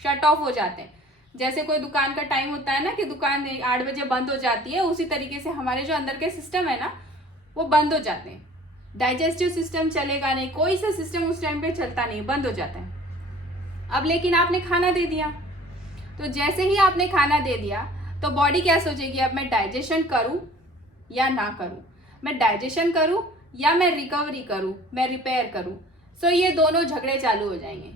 शट ऑफ हो जाते हैं। जैसे कोई दुकान का टाइम होता है ना कि दुकान 8 बजे बंद हो जाती है, उसी तरीके से हमारे जो अंदर के सिस्टम है ना वो बंद हो जाते हैं। डाइजेस्टिव सिस्टम चलेगा नहीं, कोई सा सिस्टम उस टाइम पे चलता नहीं, बंद हो जाता है। अब लेकिन आपने खाना दे दिया, तो जैसे ही आपने खाना दे दिया तो बॉडी क्या सोचेगी, अब मैं डाइजेशन करूं या ना करूं, मैं डाइजेशन करूं या मैं रिकवरी करूं, मैं रिपेयर करूं। सो ये दोनों झगड़े चालू हो जाएंगे।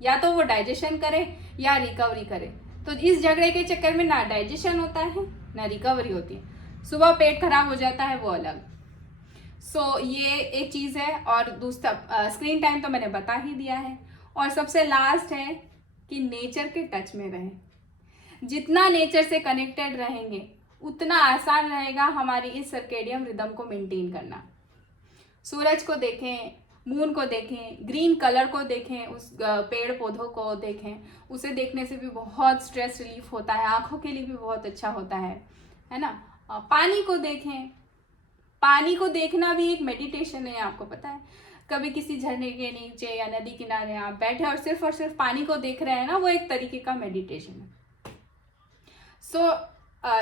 या तो वो डाइजेशन करे या रिकवरी करे। तो इस झगड़े के चक्कर में ना डाइजेशन होता है ना रिकवरी होती है, सुबह पेट खराब हो जाता है, वो अलग। सो ये एक चीज़ है। और दूसरा स्क्रीन टाइम तो मैंने बता ही दिया है। और सबसे लास्ट है कि नेचर के टच में रहें। जितना नेचर से कनेक्टेड रहेंगे उतना आसान रहेगा हमारी इस सर्केडियम रिदम को मेंटेन करना। सूरज को देखें, मून को देखें, ग्रीन कलर को देखें, उस पेड़ पौधों को देखें, उसे देखने से भी बहुत स्ट्रेस रिलीफ होता है, आँखों के लिए भी बहुत अच्छा होता है ना। पानी को देखें, पानी को देखना भी एक मेडिटेशन है, आपको पता है। कभी किसी झरने के नीचे या नदी किनारे आप बैठे और सिर्फ पानी को देख रहे हैं ना, वो एक तरीके का मेडिटेशन है। सो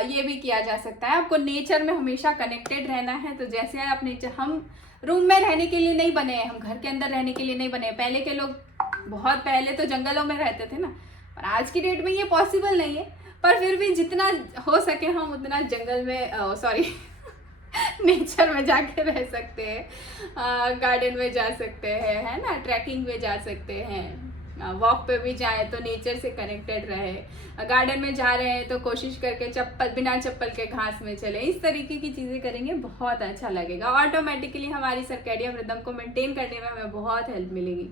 ये भी किया जा सकता है। आपको नेचर में हमेशा कनेक्टेड रहना है। तो जैसे आप नेचर, हम रूम में रहने के लिए नहीं बने हैं, हम घर के अंदर रहने के लिए नहीं बने हैं। पहले के लोग बहुत पहले तो जंगलों में रहते थे ना, पर आज की डेट में ये पॉसिबल नहीं है। पर फिर भी जितना हो सके हम उतना जंगल में नेचर में जाके रह सकते हैं, गार्डन में जा सकते हैं, है ना, ट्रैकिंग में जा सकते हैं, वॉक पे भी जाए तो नेचर से कनेक्टेड रहे। गार्डन में जा रहे हैं तो कोशिश करके बिना चप्पल के घास में चले। इस तरीके की चीज़ें करेंगे, बहुत अच्छा लगेगा। ऑटोमेटिकली हमारी सर्केडियम रिदम को मेंटेन करने में हमें बहुत हेल्प मिलेगी।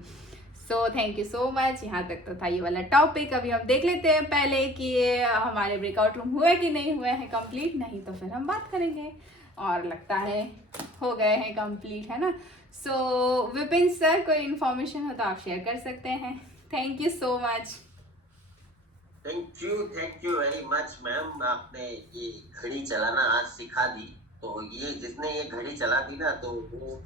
So thank you so much. यहाँ तक तो था ये वाला टॉपिक। अभी हम देख लेते हैं पहले कि ये हमारे ब्रेकआउट रूम हुए कि नहीं हुए हैं कंप्लीट, नहीं तो फिर हम बात करेंगे। और लगता है हो गए हैं कंप्लीट, है ना। सो विपिन सर, कोई इन्फॉर्मेशन हो तो आप शेयर कर सकते हैं। Thank you so much. Thank you very much ma'am. आपने ये घड़ी चलाना आज सिखा दी। तो ये जिसने ये घड़ी चला दी ना, तो वो